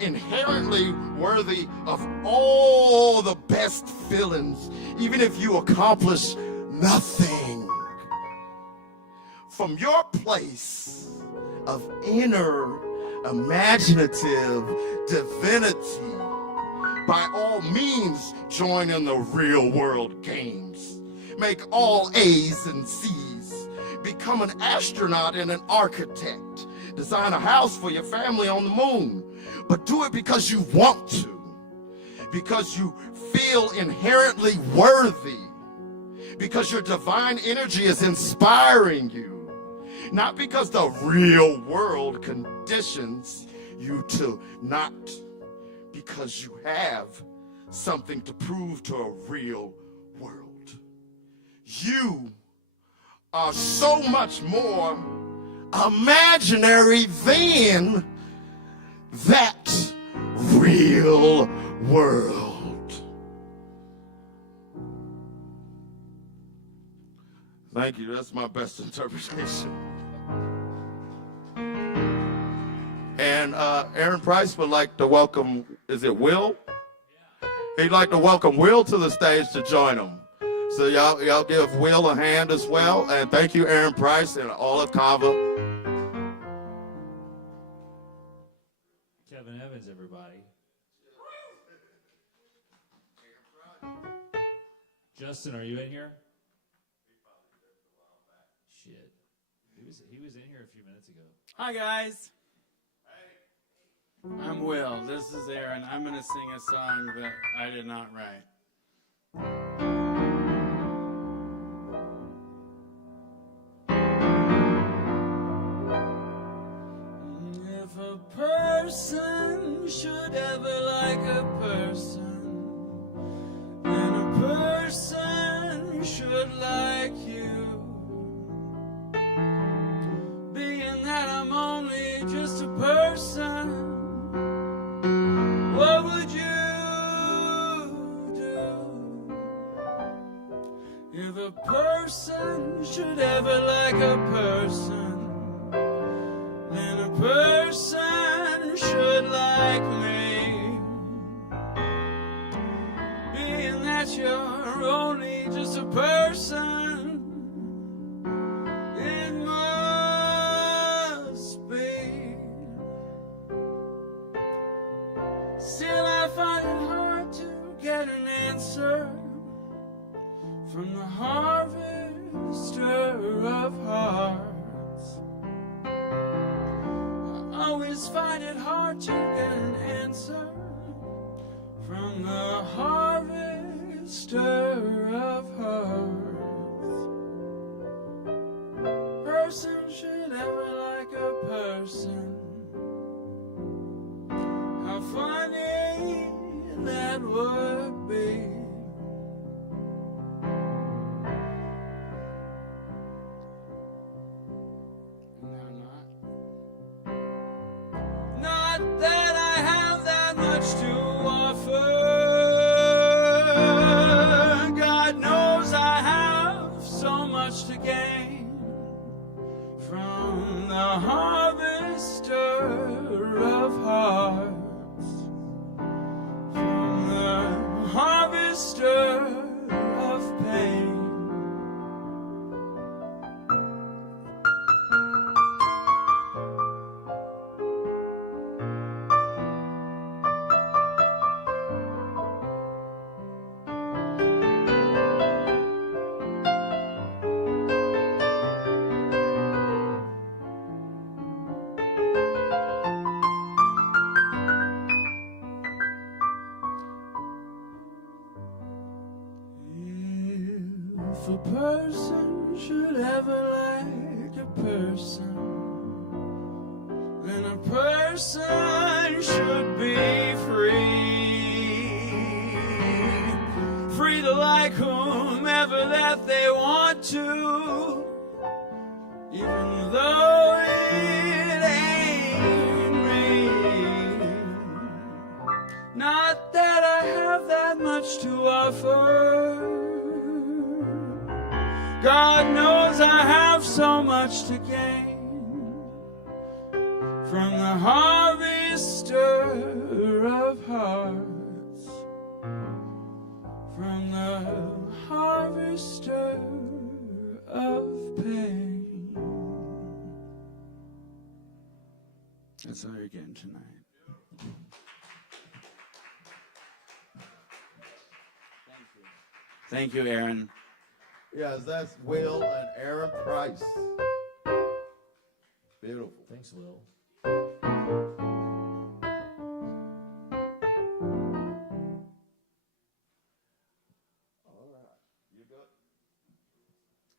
Inherently worthy of all the best feelings, even if you accomplish nothing. from your place of inner imaginative divinity, by all means, join in the real world games. Make all A's and C's. Become an astronaut and an architect. Design a house for your family on the moon. But do it because you want to. Because you feel inherently worthy. Because your divine energy is inspiring you. Not because the real world conditions you to not. Because you have something to prove to a real world. You are so much more imaginary than that real world. Thank you. That's my best interpretation. And Aaron Price would like to welcome, is it Will? He'd like to welcome Will to the stage to join him. So y'all give Will a hand as well. And thank you, Aaron Price and all of Kava. Kevin Evans, everybody. Justin, are you in here? Shit. He was in here a few minutes ago. Hi, guys. I'm Will. This is Aaron. I'm going to sing a song that I did not write. If a person should ever like a person, then a person should like you. Being that I'm only just a person, what would you do if a person should ever like a person? Then a person should like me. Being that you're only just a person, it must be. Still I find it hard to get an answer from the harvester of hearts. I always find it hard to get an answer from the harvester of hearts. Person should ever like a person. How funny that would be. Not that I have that much to offer. God knows I have so much to gain from the harvester of hearts. From the harvester of pain. If a person should ever like a person, then a person should be free. Free to like whomever that they want to, even though it ain't me. Not that I have that much to offer. God knows I have so much to gain from the harvester of hearts, from the harvester of pain. are again tonight. Thank you, Aaron. Yes, that's Will and Aaron Price. Beautiful. Thanks, Will.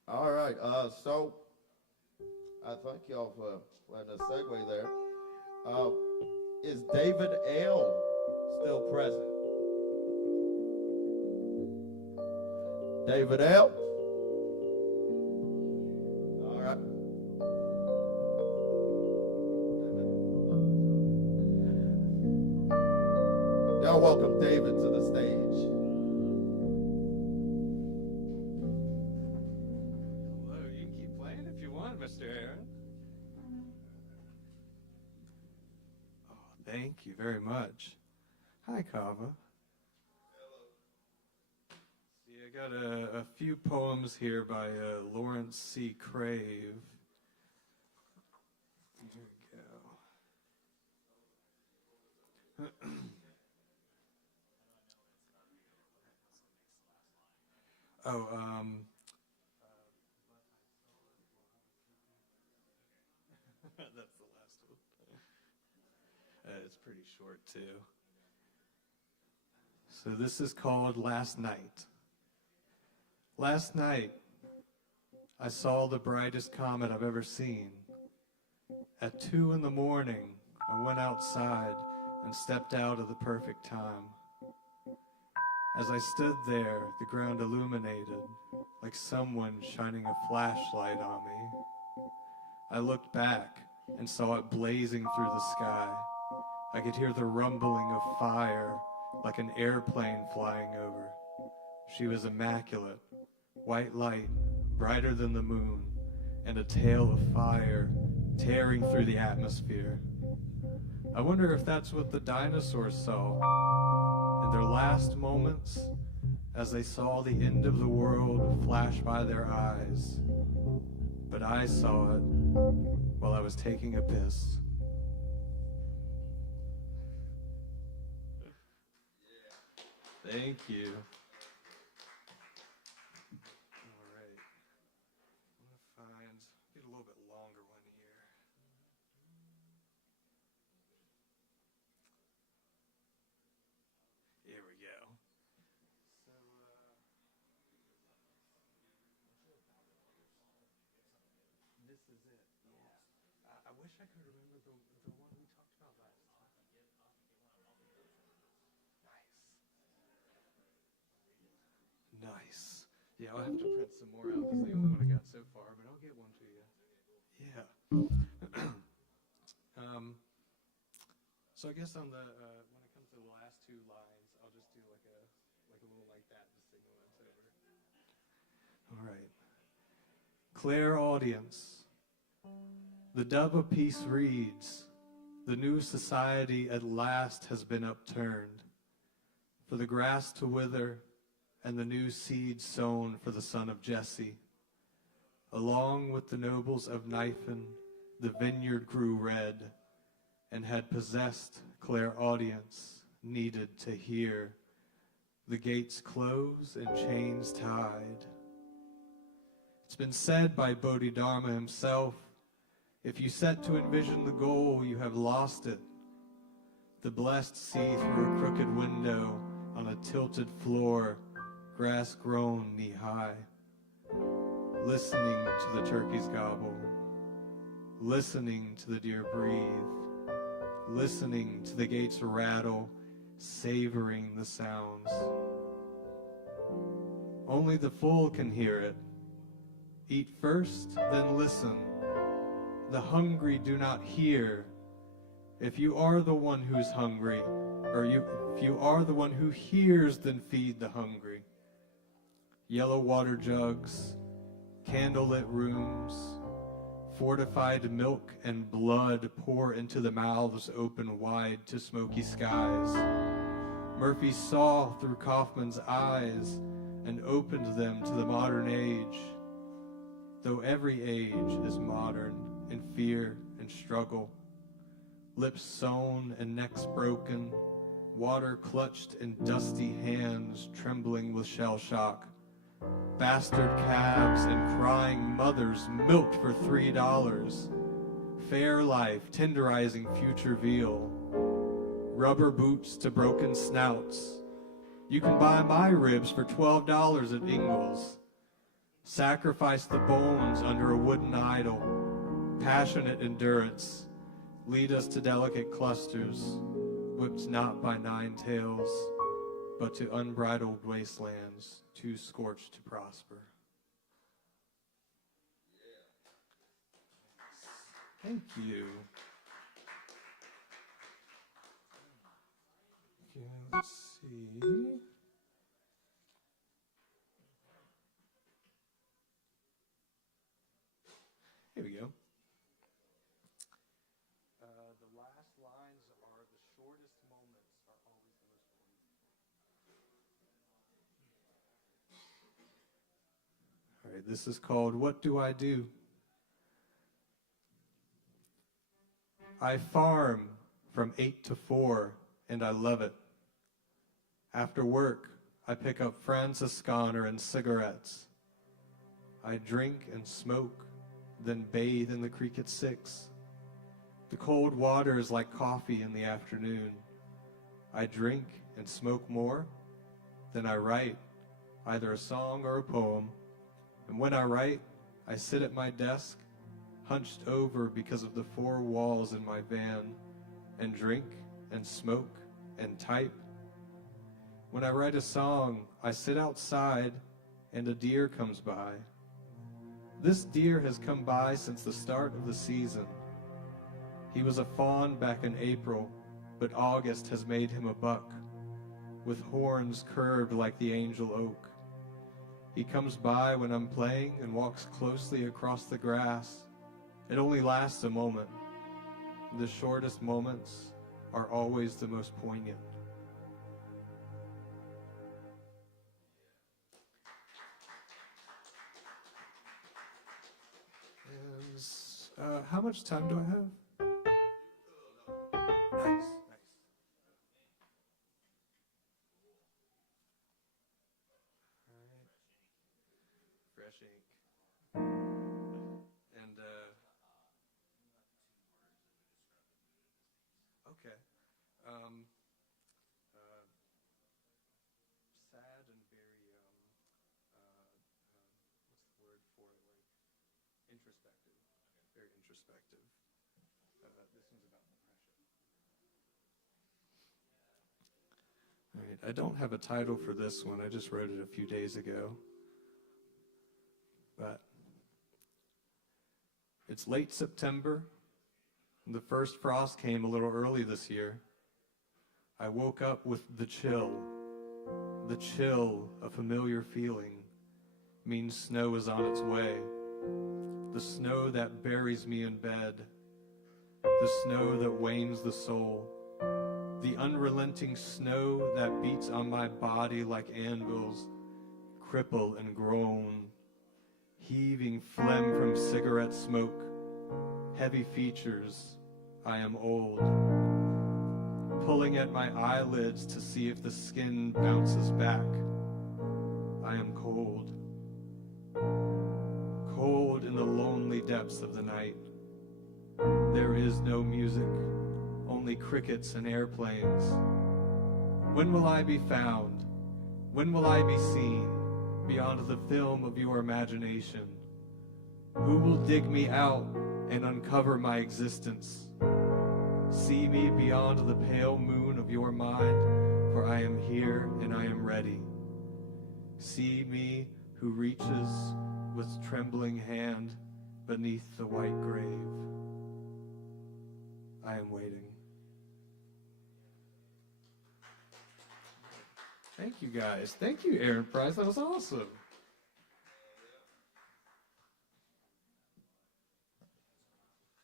All right, so I thank y'all for letting us segue there. Is David L. still present? David L. All right. Y'all welcome David to the stage. Hello, you can keep playing if you want, Mr. Aaron. Oh, thank you very much. Hi, Kava. See, I got a few poems here by Lawrence C. Crave. Here we go. Oh, that's the last one. It's pretty short, too. So this is called Last Night. Last night, I saw the brightest comet I've ever seen. At 2 in the morning, I went outside and stepped out at the perfect time. As I stood there, the ground illuminated, like someone shining a flashlight on me. I looked back and saw it blazing through the sky. I could hear the rumbling of fire, like an airplane flying over. She was immaculate, white light, brighter than the moon, and a tail of fire tearing through the atmosphere. I wonder if that's what the dinosaurs saw. In their last moments, as they saw the end of the world flash by their eyes. But I saw it while I was taking a piss. Thank you. All right. I'm going to get a little bit longer one here. Here we go. So, this is it. Yeah. I wish I could remember the one we talked about last time. Nice. Yeah, I'll have to print some more out. This is the only one I got so far, but I'll get one to you. Yeah. So I guess on the when it comes to the last two lines, I'll just do like a little like that to signal it's over. All right. Claire audience. The dove of peace reads, the new society at last has been upturned, for the grass to wither and the new seed sown for the son of Jesse. Along with the nobles of Niphan, the vineyard grew red, and had possessed Claire audience, needed to hear the gates close and chains tied. It's been said by Bodhidharma himself, if you set to envision the goal, you have lost it. The blessed see through a crooked window on a tilted floor, grass grown knee-high, listening to the turkeys gobble, listening to the deer breathe, listening to the gates rattle, savoring the sounds. Only the full can hear it. Eat first, then listen. The hungry do not hear. If you are the one who's hungry, or if you are the one who hears, then feed the hungry. Yellow water jugs, candlelit rooms, fortified milk and blood pour into the mouths open wide to smoky skies. Murphy saw through Kaufman's eyes and opened them to the modern age. Though every age is modern in fear and struggle, lips sewn and necks broken, water clutched in dusty hands trembling with shell shock, bastard calves and crying mothers milked for $3, fair life tenderizing future veal, rubber boots to broken snouts. You can buy my ribs for $12 at Ingles. Sacrifice the bones under a wooden idol. Passionate endurance. Lead us to delicate clusters, whipped not by 9 tails, but to unbridled wastelands, too scorched to prosper. Thank you. Okay, let's see. Here we go. The last lines are the shortest moments are always the most poignant. All right, this is called What Do I Do? I farm from 8 to 4, and I love it. After work, I pick up Franciscaner and cigarettes. I drink and smoke, then bathe in the creek at 6. The cold water is like coffee in the afternoon. I drink and smoke more, then I write, either a song or a poem. And when I write, I sit at my desk, hunched over because of the 4 walls in my van, and drink and smoke and type. When I write a song, I sit outside and a deer comes by. This deer has come by since the start of the season. He was a fawn back in April, but August has made him a buck, with horns curved like the angel oak. He comes by when I'm playing and walks closely across the grass. It only lasts a moment. The shortest moments are always the most poignant. And, how much time do I have? Nice. Fresh ink. And, okay. Sad and very, what's the word for it? Like, introspective. Very introspective. This one's about depression. All right, I don't have a title for this one. I just wrote it a few days ago. But it's late September, and the first frost came a little early this year. I woke up with the chill, a familiar feeling, means snow is on its way. The snow that buries me in bed, the snow that wanes the soul, the unrelenting snow that beats on my body like anvils, cripple and groan, heaving phlegm from cigarette smoke, heavy features, I am old, pulling at my eyelids to see if the skin bounces back. I am cold, cold in the lonely depths of the night. There is no music, only crickets and airplanes. When will I be found? When will I be seen beyond the film of your imagination? Who will dig me out and uncover my existence? See me beyond the pale moon of your mind, for I am here and I am ready. See me who reaches with trembling hand beneath the white grave. I am waiting. Thank you guys. Thank you, Aaron Price. That was awesome.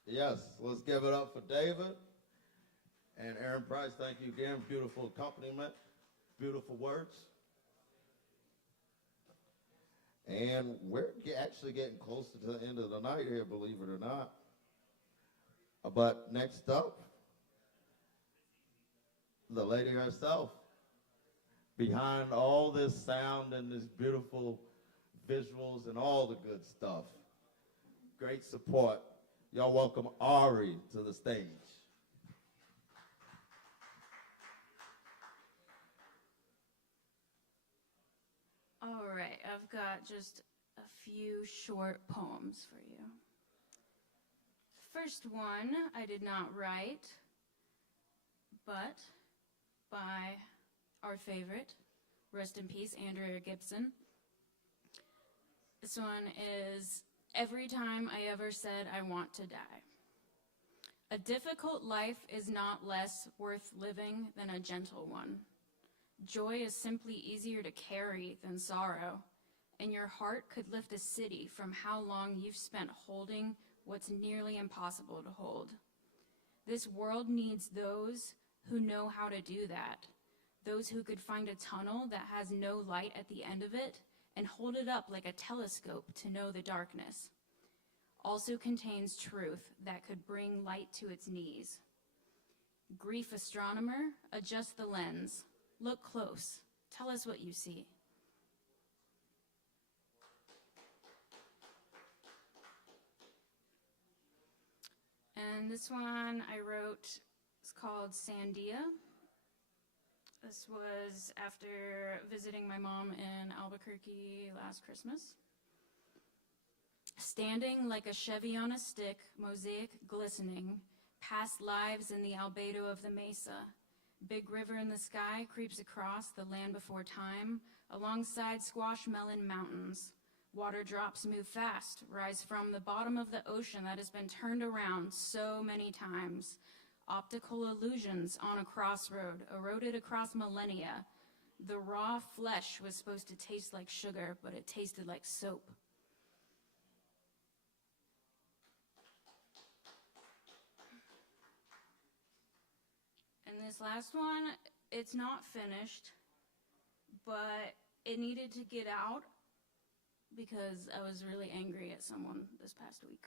Yes, let's give it up for David and Aaron Price. Thank you again. Beautiful accompaniment, beautiful words. And we're actually getting closer to the end of the night here, believe it or not. But next up, the lady herself. Behind all this sound and this beautiful visuals and all the good stuff. Great support. Y'all welcome Ari to the stage. All right, I've got just a few short poems for you. First one I did not write, but by our favorite, rest in peace, Andrea Gibson. This one is, every time I ever said I want to die. A difficult life is not less worth living than a gentle one. Joy is simply easier to carry than sorrow, and your heart could lift a city from how long you've spent holding what's nearly impossible to hold. This world needs those who know how to do that, those who could find a tunnel that has no light at the end of it and hold it up like a telescope to know the darkness. Also contains truth that could bring light to its knees. Grief astronomer, adjust the lens. Look close. Tell us what you see. And this one I wrote, it's called Sandia. This was after visiting my mom in Albuquerque last Christmas. Standing like a Chevy on a stick, mosaic glistening, past lives in the albedo of the mesa. Big river in the sky creeps across the land before time, alongside squashmelon mountains. Water drops move fast, rise from the bottom of the ocean that has been turned around so many times. Optical illusions on a crossroad, eroded across millennia. The raw flesh was supposed to taste like sugar, but it tasted like soap. And this last one, it's not finished, but it needed to get out because I was really angry at someone this past week.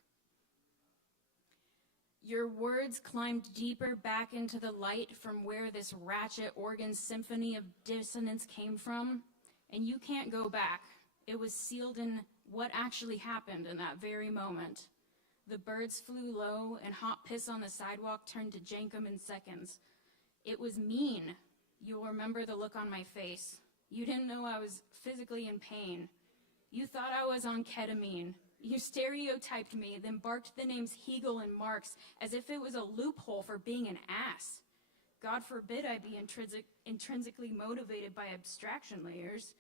Your words climbed deeper back into the light from where this ratchet organ symphony of dissonance came from, and you can't go back. It was sealed in what actually happened in that very moment. The birds flew low, and hot piss on the sidewalk turned to jankum in seconds. It was mean. You'll remember the look on my face. You didn't know I was physically in pain. You thought I was on ketamine. You stereotyped me, then barked the names Hegel and Marx as if it was a loophole for being an ass. God forbid I be intrinsically motivated by abstraction layers.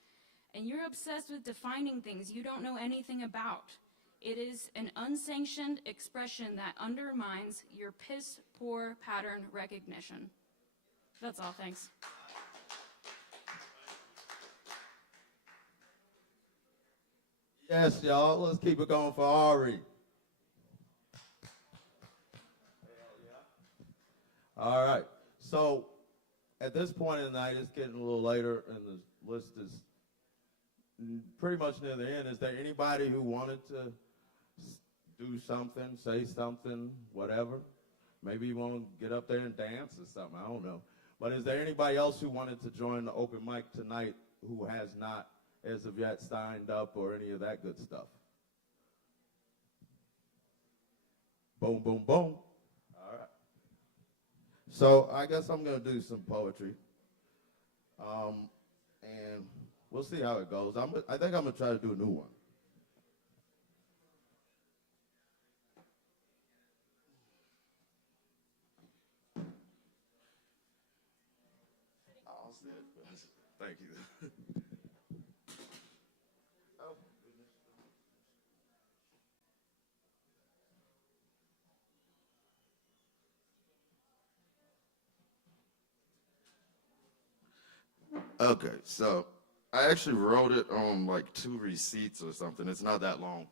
And you're obsessed with defining things you don't know anything about. It is an unsanctioned expression that undermines your piss-poor pattern recognition. That's all, thanks. Yes, y'all, let's keep it going for Ari. All right, so at this point in the night, it's getting a little later and the list is pretty much near the end. Is there anybody who wanted to do something, say something, whatever? Maybe you want to get up there and dance or something, I don't know. But is there anybody else who wanted to join the open mic tonight who has not as of yet signed up or any of that good stuff? Boom, boom, boom. All right. So I guess I'm going to do some poetry. And we'll see how it goes. I think I'm going to try to do a new one. I'll say it. Thank you. Okay, so I actually wrote it on like 2 receipts or something. It's not that long,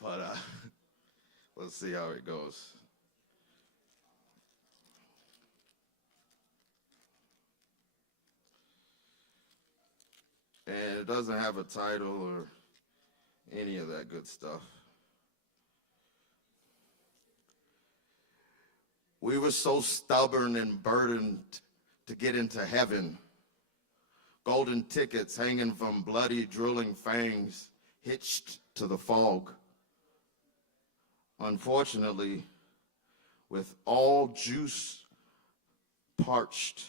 but let's see how it goes. And it doesn't have a title or any of that good stuff. We were so stubborn and burdened to get into heaven. Golden tickets hanging from bloody, drooling fangs, hitched to the fog. Unfortunately, with all juice parched,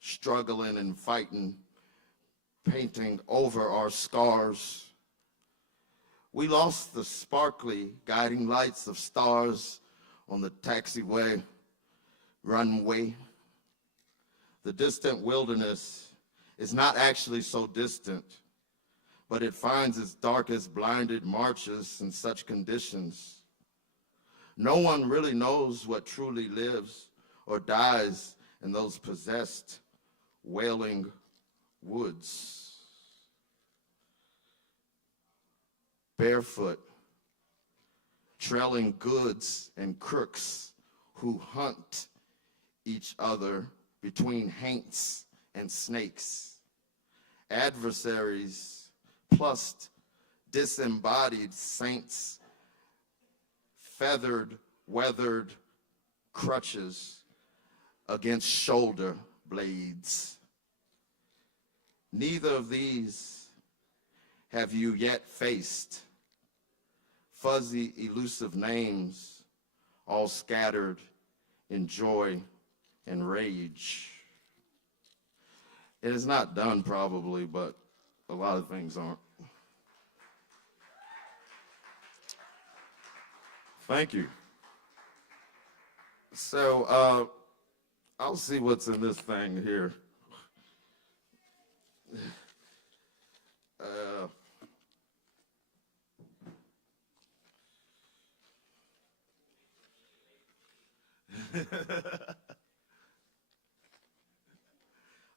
struggling and fighting, painting over our scars, we lost the sparkly guiding lights of stars on the taxiway, runway. The distant wilderness is not actually so distant, but it finds its darkest blinded marches in such conditions. No one really knows what truly lives or dies in those possessed, wailing woods. Barefoot, trailing goods and crooks who hunt each other between haints and snakes. Adversaries plus disembodied saints, feathered, weathered crutches against shoulder blades. Neither of these have you yet faced. Fuzzy, elusive names, all scattered in joy and rage. It is not done probably, but a lot of things aren't. Thank you. So, I'll see what's in this thing here.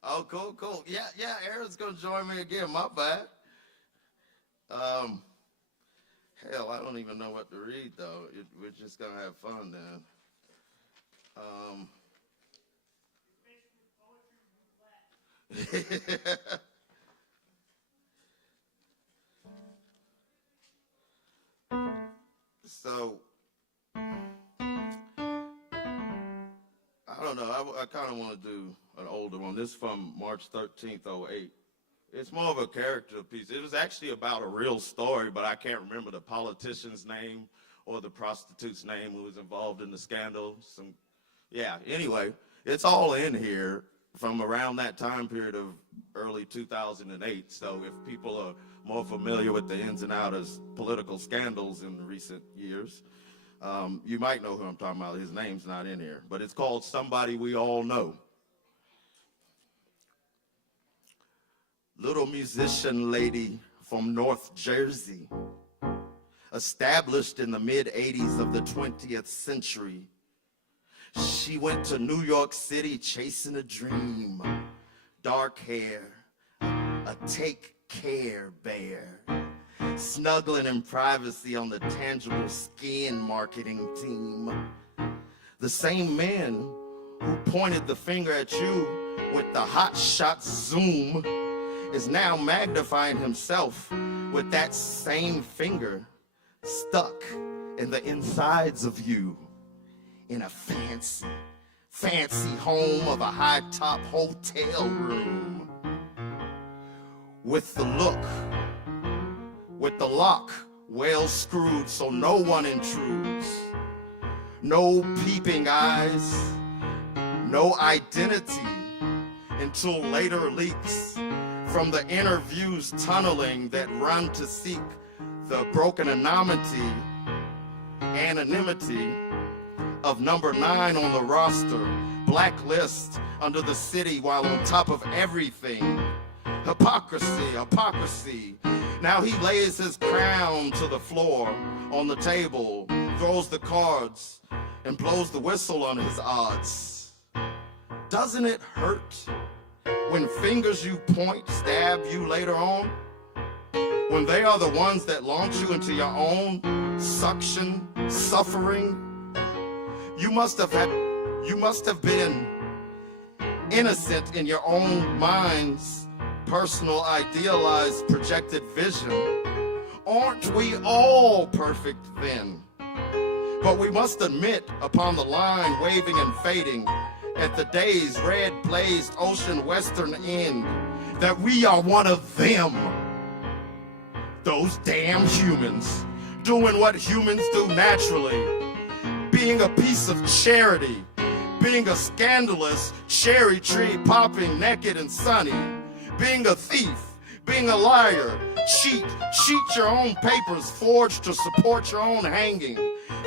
Oh, cool, cool. Yeah, Aaron's gonna join me again. My bad. Hell, I don't even know what to read though. We're just gonna have fun then. So, I don't know. I kind of want to do an older one. This is from March 13th, 08. It's more of a character piece. It was actually about a real story, but I can't remember the politician's name or the prostitute's name who was involved in the scandal. Anyway, it's all in here from around that time period of early 2008. So if people are more familiar with the ins and outs of political scandals in recent years, you might know who I'm talking about. His name's not in here, but it's called Somebody We All Know. Little musician lady from North Jersey, established in the mid-'80s of the 20th century. She went to New York City chasing a dream. Dark hair, a take care bear, snuggling in privacy on the tangible skin marketing team. The same man who pointed the finger at you with the hot shot zoom is now magnifying himself with that same finger stuck in the insides of you in a fancy home of a high-top hotel room. With the look, with the lock well screwed so no one intrudes. No peeping eyes, no identity until later leaks from the interviews tunneling that run to seek the broken anonymity of number 9 on the roster, blacklist under the city while on top of everything. Hypocrisy. Now he lays his crown to the floor on the table, throws the cards, and blows the whistle on his odds. Doesn't it hurt when fingers you point stab you later on? When they are the ones that launch you into your own suction, suffering? You must have been innocent in your own mind's personal, idealized, projected vision. Aren't we all perfect then? But we must admit, upon the line waving and fading, at the day's red blazed ocean western end, that we are one of them. Those damn humans, doing what humans do naturally, being a piece of charity, being a scandalous cherry tree popping naked and sunny, being a thief, being a liar, cheat your own papers forged to support your own hanging,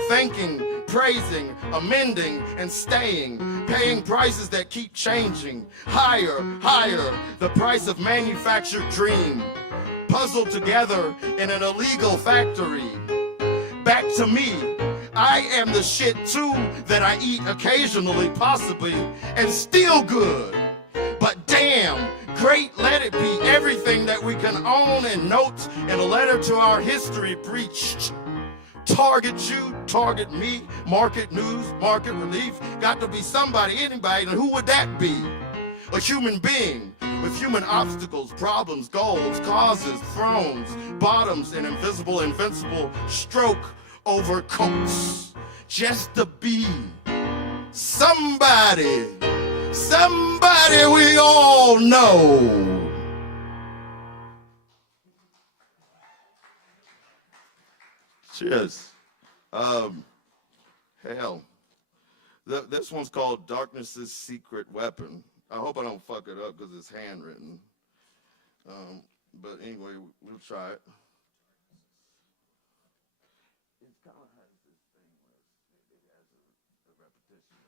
thanking, praising, amending, and staying, paying prices that keep changing, higher, the price of manufactured dream, puzzled together in an illegal factory. Back to me, I am the shit too that I eat occasionally, possibly, and still good. But damn, great let it be everything that we can own and note in a letter to our history breached. Target you, target me, market news, market relief, got to be somebody, anybody, and who would that be? A human being with human obstacles, problems, goals, causes, thrones, bottoms, and invisible, invincible stroke overcoats. Just to be somebody we all know. Cheers. Hell. This one's called Darkness's Secret Weapon. I hope I don't fuck it up because it's handwritten. But anyway, we'll try it. It kind of has this thing where it has a repetition of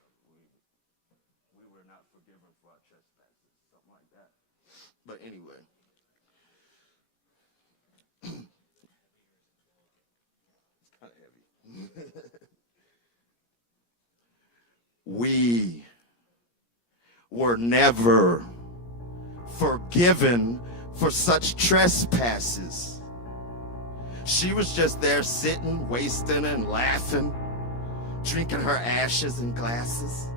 we were not forgiven for our trespasses, something like that. But anyway. It's kind of heavy. We were never forgiven for such trespasses. She was just there sitting, wasting and laughing, drinking her ashes in glasses.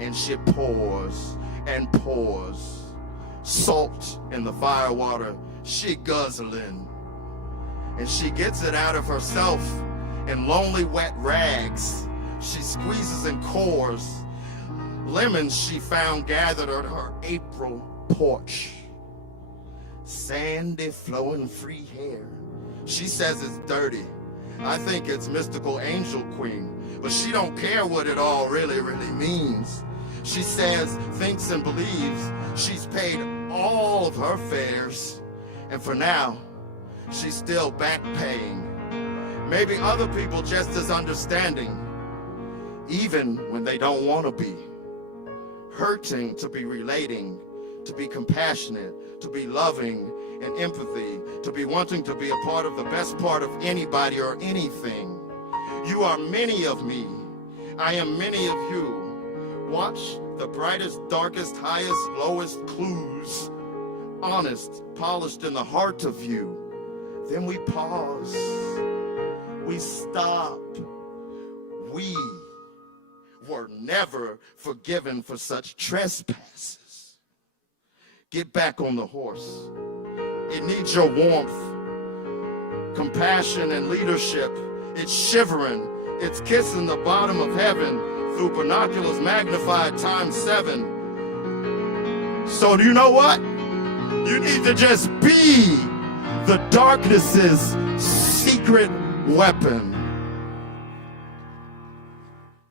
And she pours and pours salt in the fire water, she guzzling. And she gets it out of herself in lonely wet rags. She squeezes and cores lemons she found gathered at her April porch. Sandy, flowing free hair. She says it's dirty. I think it's mystical angel queen, but she don't care what it all really means. She says, thinks and believes she's paid all of her fares, and for now, she's still back paying. Maybe other people just as understanding, even when they don't want to be. Hurting to be relating, to be compassionate, to be loving and empathy, to be wanting to be a part of the best part of anybody or anything. You are many of me. I am many of you. Watch the brightest, darkest, highest, lowest clues. Honest, polished in the heart of you. Then we pause. We stop. We were never forgiven for such trespasses. Get back on the horse. It needs your warmth, compassion, and leadership. It's shivering. It's kissing the bottom of heaven through binoculars magnified times 7. So do you know what? You need to just be the darkness's secret weapon.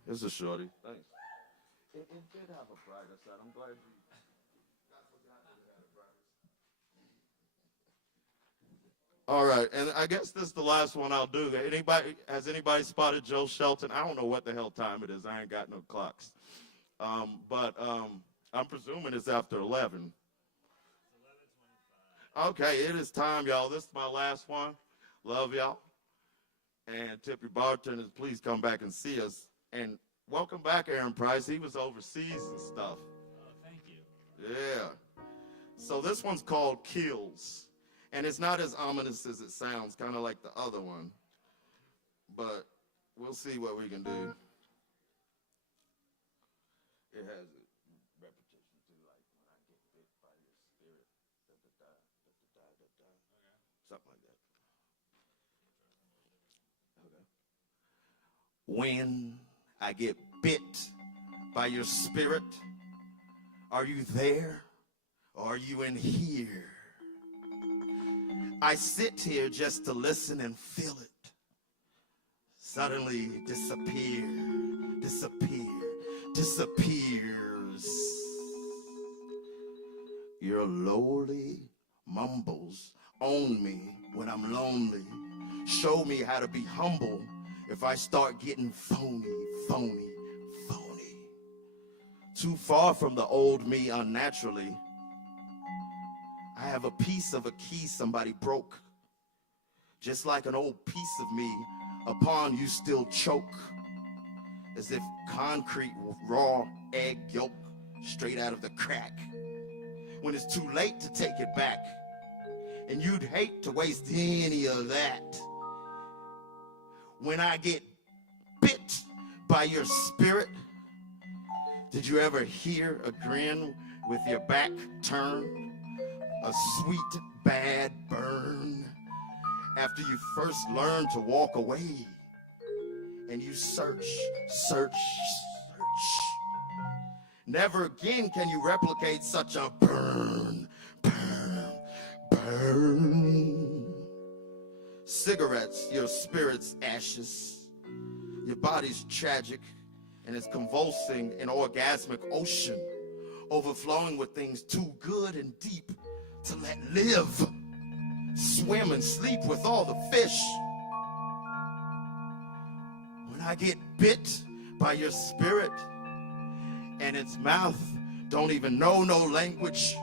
It's a shorty. Thanks. It did have a brighter side. I'm glad you forgot that it had a brighter side. All right, and I guess this is the last one I'll do. Has anybody spotted Joe Shelton? I don't know what the hell time it is. I ain't got no clocks. But I'm presuming it's after 11. Okay, it is time, y'all. This is my last one. Love y'all. And tip your bartenders, please come back and see us. And welcome back, Aaron Price. He was overseas and stuff. Thank you. Yeah. So this one's called Kills. And it's not as ominous as it sounds, kind of like the other one. But we'll see what we can do. It has a repetition too, like when I get bit by your spirit. Something like that. Okay. When I get bit by your spirit? Are you there or are you in here? I sit here just to listen and feel it. Suddenly disappear, disappears. Your lowly mumbles own me when I'm lonely. Show me how to be humble if I start getting phony. Too far from the old me unnaturally. I have a piece of a key somebody broke. Just like an old piece of me, upon you still choke. As if concrete raw egg yolk straight out of the crack. When it's too late to take it back. And you'd hate to waste any of that. When I get bit by your spirit, did you ever hear a grin with your back turned? A sweet, bad burn after you first learned to walk away and you search. Never again can you replicate such a burn. Cigarettes, your spirit's ashes. Your body's tragic and it's convulsing an orgasmic ocean, overflowing with things too good and deep to let live. Swim and sleep with all the fish. When I get bit by your spirit and its mouth don't even know no language,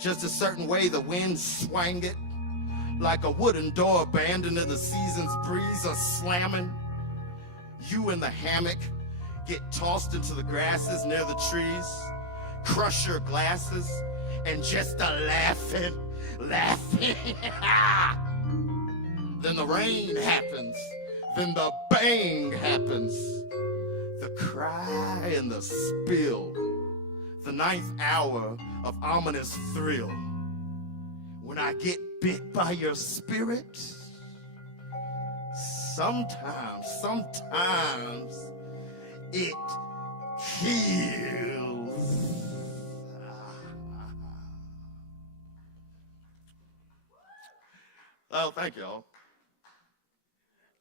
just a certain way the wind swang it, like a wooden door abandoned in the season's breeze a slamming. You in the hammock get tossed into the grasses near the trees, crush your glasses, and just a laughing. Then the rain happens, then the bang happens, the cry and the spill, the ninth hour of ominous thrill. When I get bit by your spirit, sometimes it kills. Oh, thank y'all.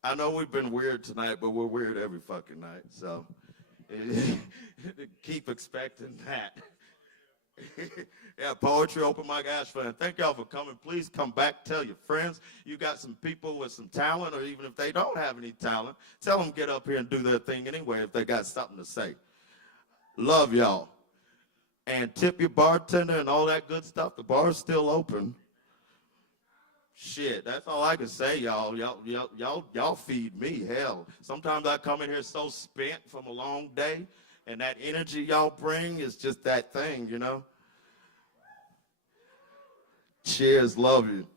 I know we've been weird tonight, but we're weird every fucking night, so keep expecting that. Yeah, Poetry Open Mic Asheville. Thank y'all for coming. Please come back. Tell your friends. You got some people with some talent, or even if they don't have any talent, tell them get up here and do their thing anyway if they got something to say. Love y'all. And tip your bartender and all that good stuff. The bar's still open. Shit, that's all I can say, y'all. Y'all feed me. Hell, sometimes I come in here so spent from a long day, and that energy y'all bring is just that thing, you know? Cheers, love you.